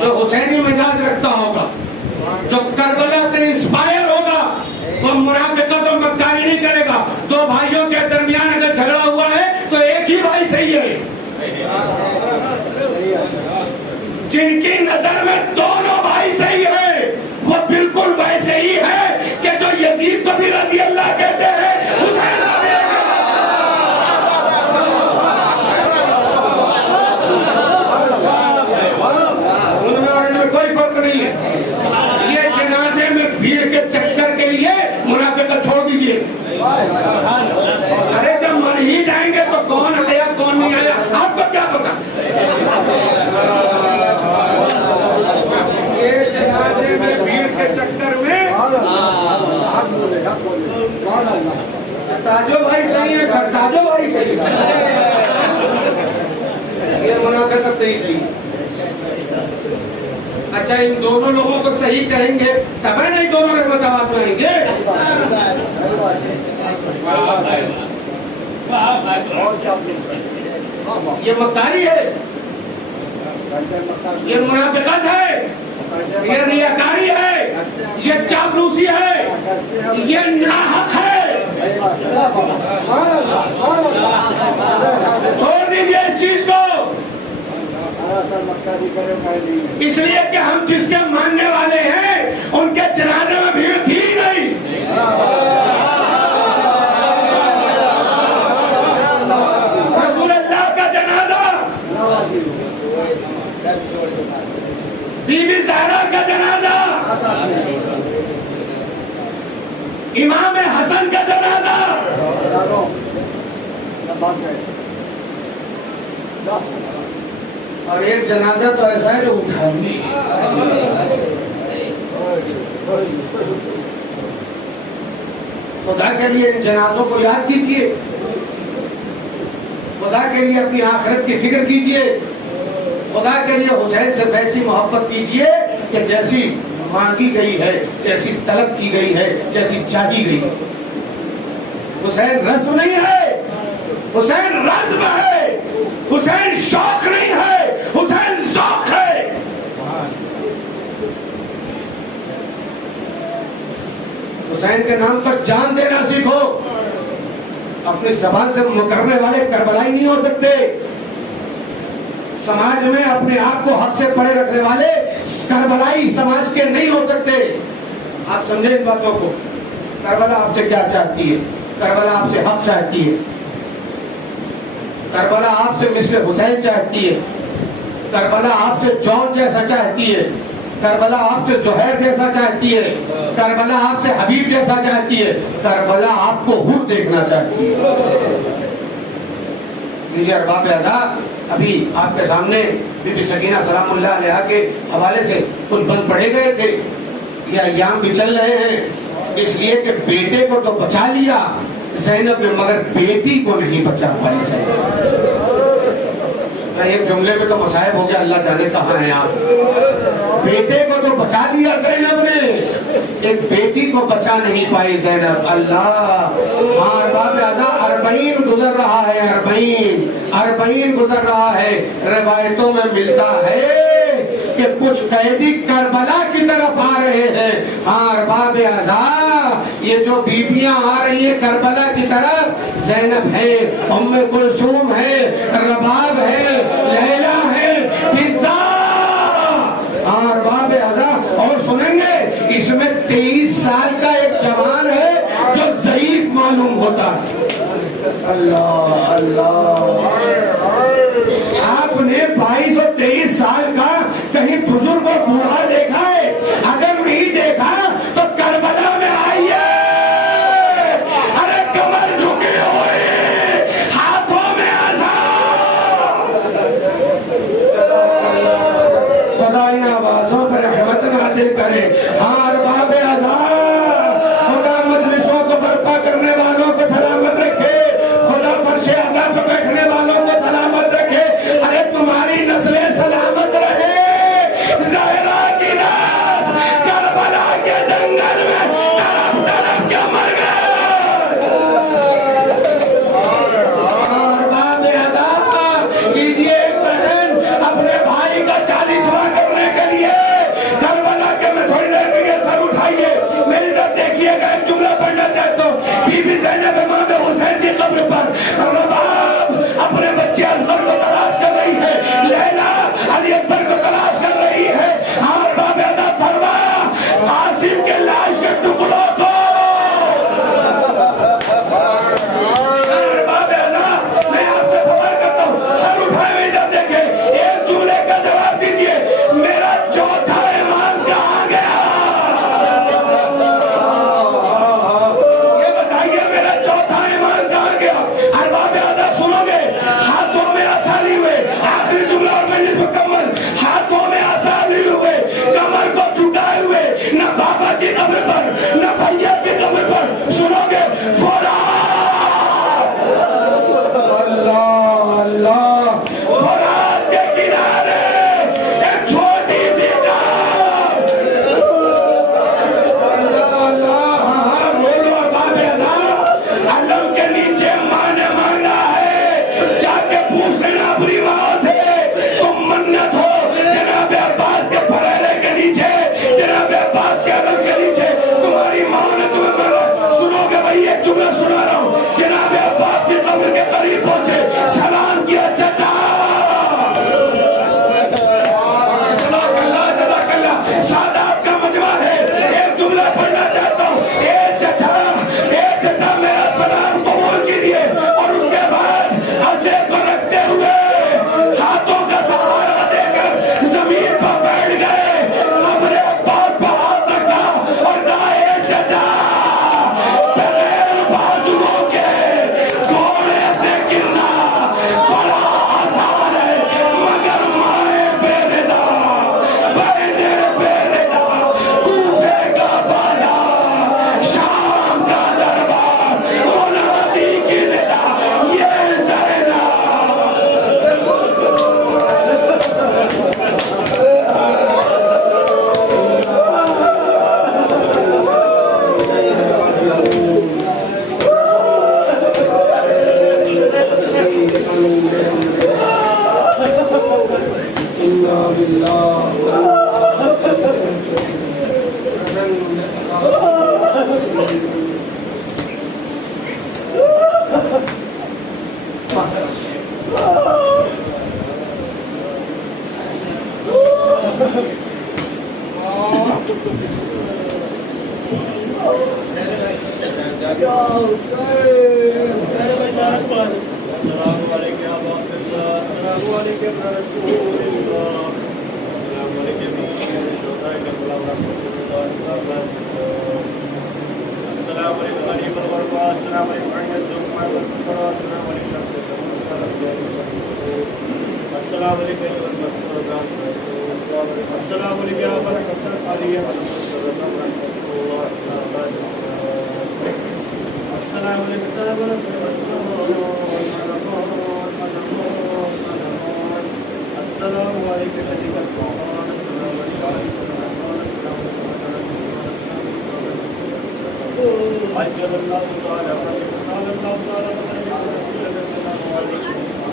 جو حسینی مزاج رکھتا ہوگا، جو کربلا سے انسپائر ہوگا، وہ منافقت اور مکاری نہیں کرے گا۔ دو بھائیوں کے درمیان اگر جھگڑا ہوا ہے تو ایک ہی بھائی صحیح ہے، جن کی نظر میں دونوں بھائی صحیح ہے وہ بالکل ویسے ہی ہے کہ جو یزید کو بھی رضی اللہ کہتے ہیں، حسین کوئی فرق نہیں ہے۔ یہ جنازے میں بھیڑ کے چکر کے لیے منافقت چھوڑ دیجئے، ارے جب مر ہی جائیں گے تو کون آیا کون نہیں آیا آپ کو کیا پتا؟ یہ جنازے میں بھیڑ کے چکر میں تاجو بھائی صحیح ہے، سرتاجو بھائی صحیح ہے، یہ منافقت نہیں صحیح ہے۔ اچھا ان دونوں لوگوں کو صحیح کہیں گے تب ہے نہیں دونوں رحمت آباد میں آئیں گے؟ یہ مکاری ہے، یہ منافقت ہے، یہ ریاکاری ہے، یہ چاپلوسی ہے، یہ ناحق ہے۔ چھوڑ دیجئے اس چیز کو، اس لیے کہ ہم جس کے ماننے والے ہیں ان کے جنازے میں بھیڑ تھی نہیں۔ رسول اللہ کا جنازہ، بی بی زہرا کا جنازہ، امام حسن کا جنازہ، اور ایک جنازہ تو ایسا ہے جو اٹھا نہیں۔ خدا کے لیے ان جنازوں کو یاد کیجئے، خدا کے لیے اپنی آخرت کی فکر کیجئے، خدا کے لیے حسین سے ویسی محبت کیجئے کہ جیسی مانگی گئی ہے، جیسی طلب کی گئی ہے، جیسی چاہی گئی ہے۔ حسین رسم نہیں ہے، حسین رزم ہے، حسین شوق نہیں ہے، حسین ذوق ہے۔ حسین کے نام پر جان دینا سیکھو۔ اپنی زبان سے مکرنے والے کربلائی نہیں ہو سکتے، سماج میں اپنے آپ کو حق سے پرے رکھنے والے کربلائی سماج کے نہیں ہو سکتے. آپ سمجھیں ان باتوں کو. کربلا آپ سے کیا چاہتی ہے؟ کربلا آپ سے حق چاہتی ہے. کربلا آپ سے مثل حسین چاہتی ہے. کربلا آپ سے جون جیسا چاہتی ہے. کربلا آپ سے زہیر جیسا چاہتی ہے. کربلا آپ سے حبیب جیسا چاہتی ہے. کربلا آپ کو حور دیکھنا چاہتی ہے. لیجیے ارباب اعزاز، ابھی آپ کے سامنے بی بی سکینہ سلام اللہ علیہا کے حوالے سے کچھ بند پڑھے گئے تھے. یہ ایام بھی چل رہے ہیں اس لیے کہ بیٹے کو تو بچا لیا زینب نے مگر بیٹی کو نہیں بچا پائی زینب. ایک جملے میں تو مصائب ہو گیا، اللہ جانے کہاں ہیں آپ. بیٹے کو تو بچا دیا زینب نے، ایک بیٹی کو بچا نہیں پائی زینب. اللہ. ہاں ارباب اعزاز، 40 گزر رہا ہے، 40 گزر رہا ہے. روایتوں میں ملتا ہے کہ کچھ قیدی کربلا کی طرف آ رہے ہیں. ہاں ارباب اعزاز، یہ جو بیبیاں آ رہی ہیں کربلا کی طرف، زینب ہے، ام کلثوم ہے، رباب ہے، لیلا ہے، فضا. ہاں ارباب اعزاز، اور سنیں گے اس میں 23 سال کا ایک جوان ہے جو ضعیف معلوم ہوتا ہے. اللہ اللہ. آپ نے 22 اور 23 سال کا کہیں بزرگ اور بوڑھا دیکھا ہے؟ اگر نہیں دیکھا تو کربلا میں آئیے. ارے کمر جھکے ہوئے، ہاتھوں میں عذاب. خدا ان آوازوں پر رحمت نازل کرے. ہاں ارباب اعزاز، خدا مجلسوں کو برپا کرنے والوں کو سلامت رکھے. خدا فرش عذاب پہ بیٹھنے والوں کو سلامت رکھے. ارے تمہاری نسلیں سلامت رہے. زہرا کی ناس کربلا کے جنگل میں تڑپ تڑپ کے مر گئے. ارباب اعزاز، لیجیے ایک بہن اپنے بھائی کا 40واں کرنے کے لیے کربلا کے میں تھوڑی دیر کے لیے سر اٹھائیے. عجل الله تعالى فقد سال الله تعالى فقد السلام عليكم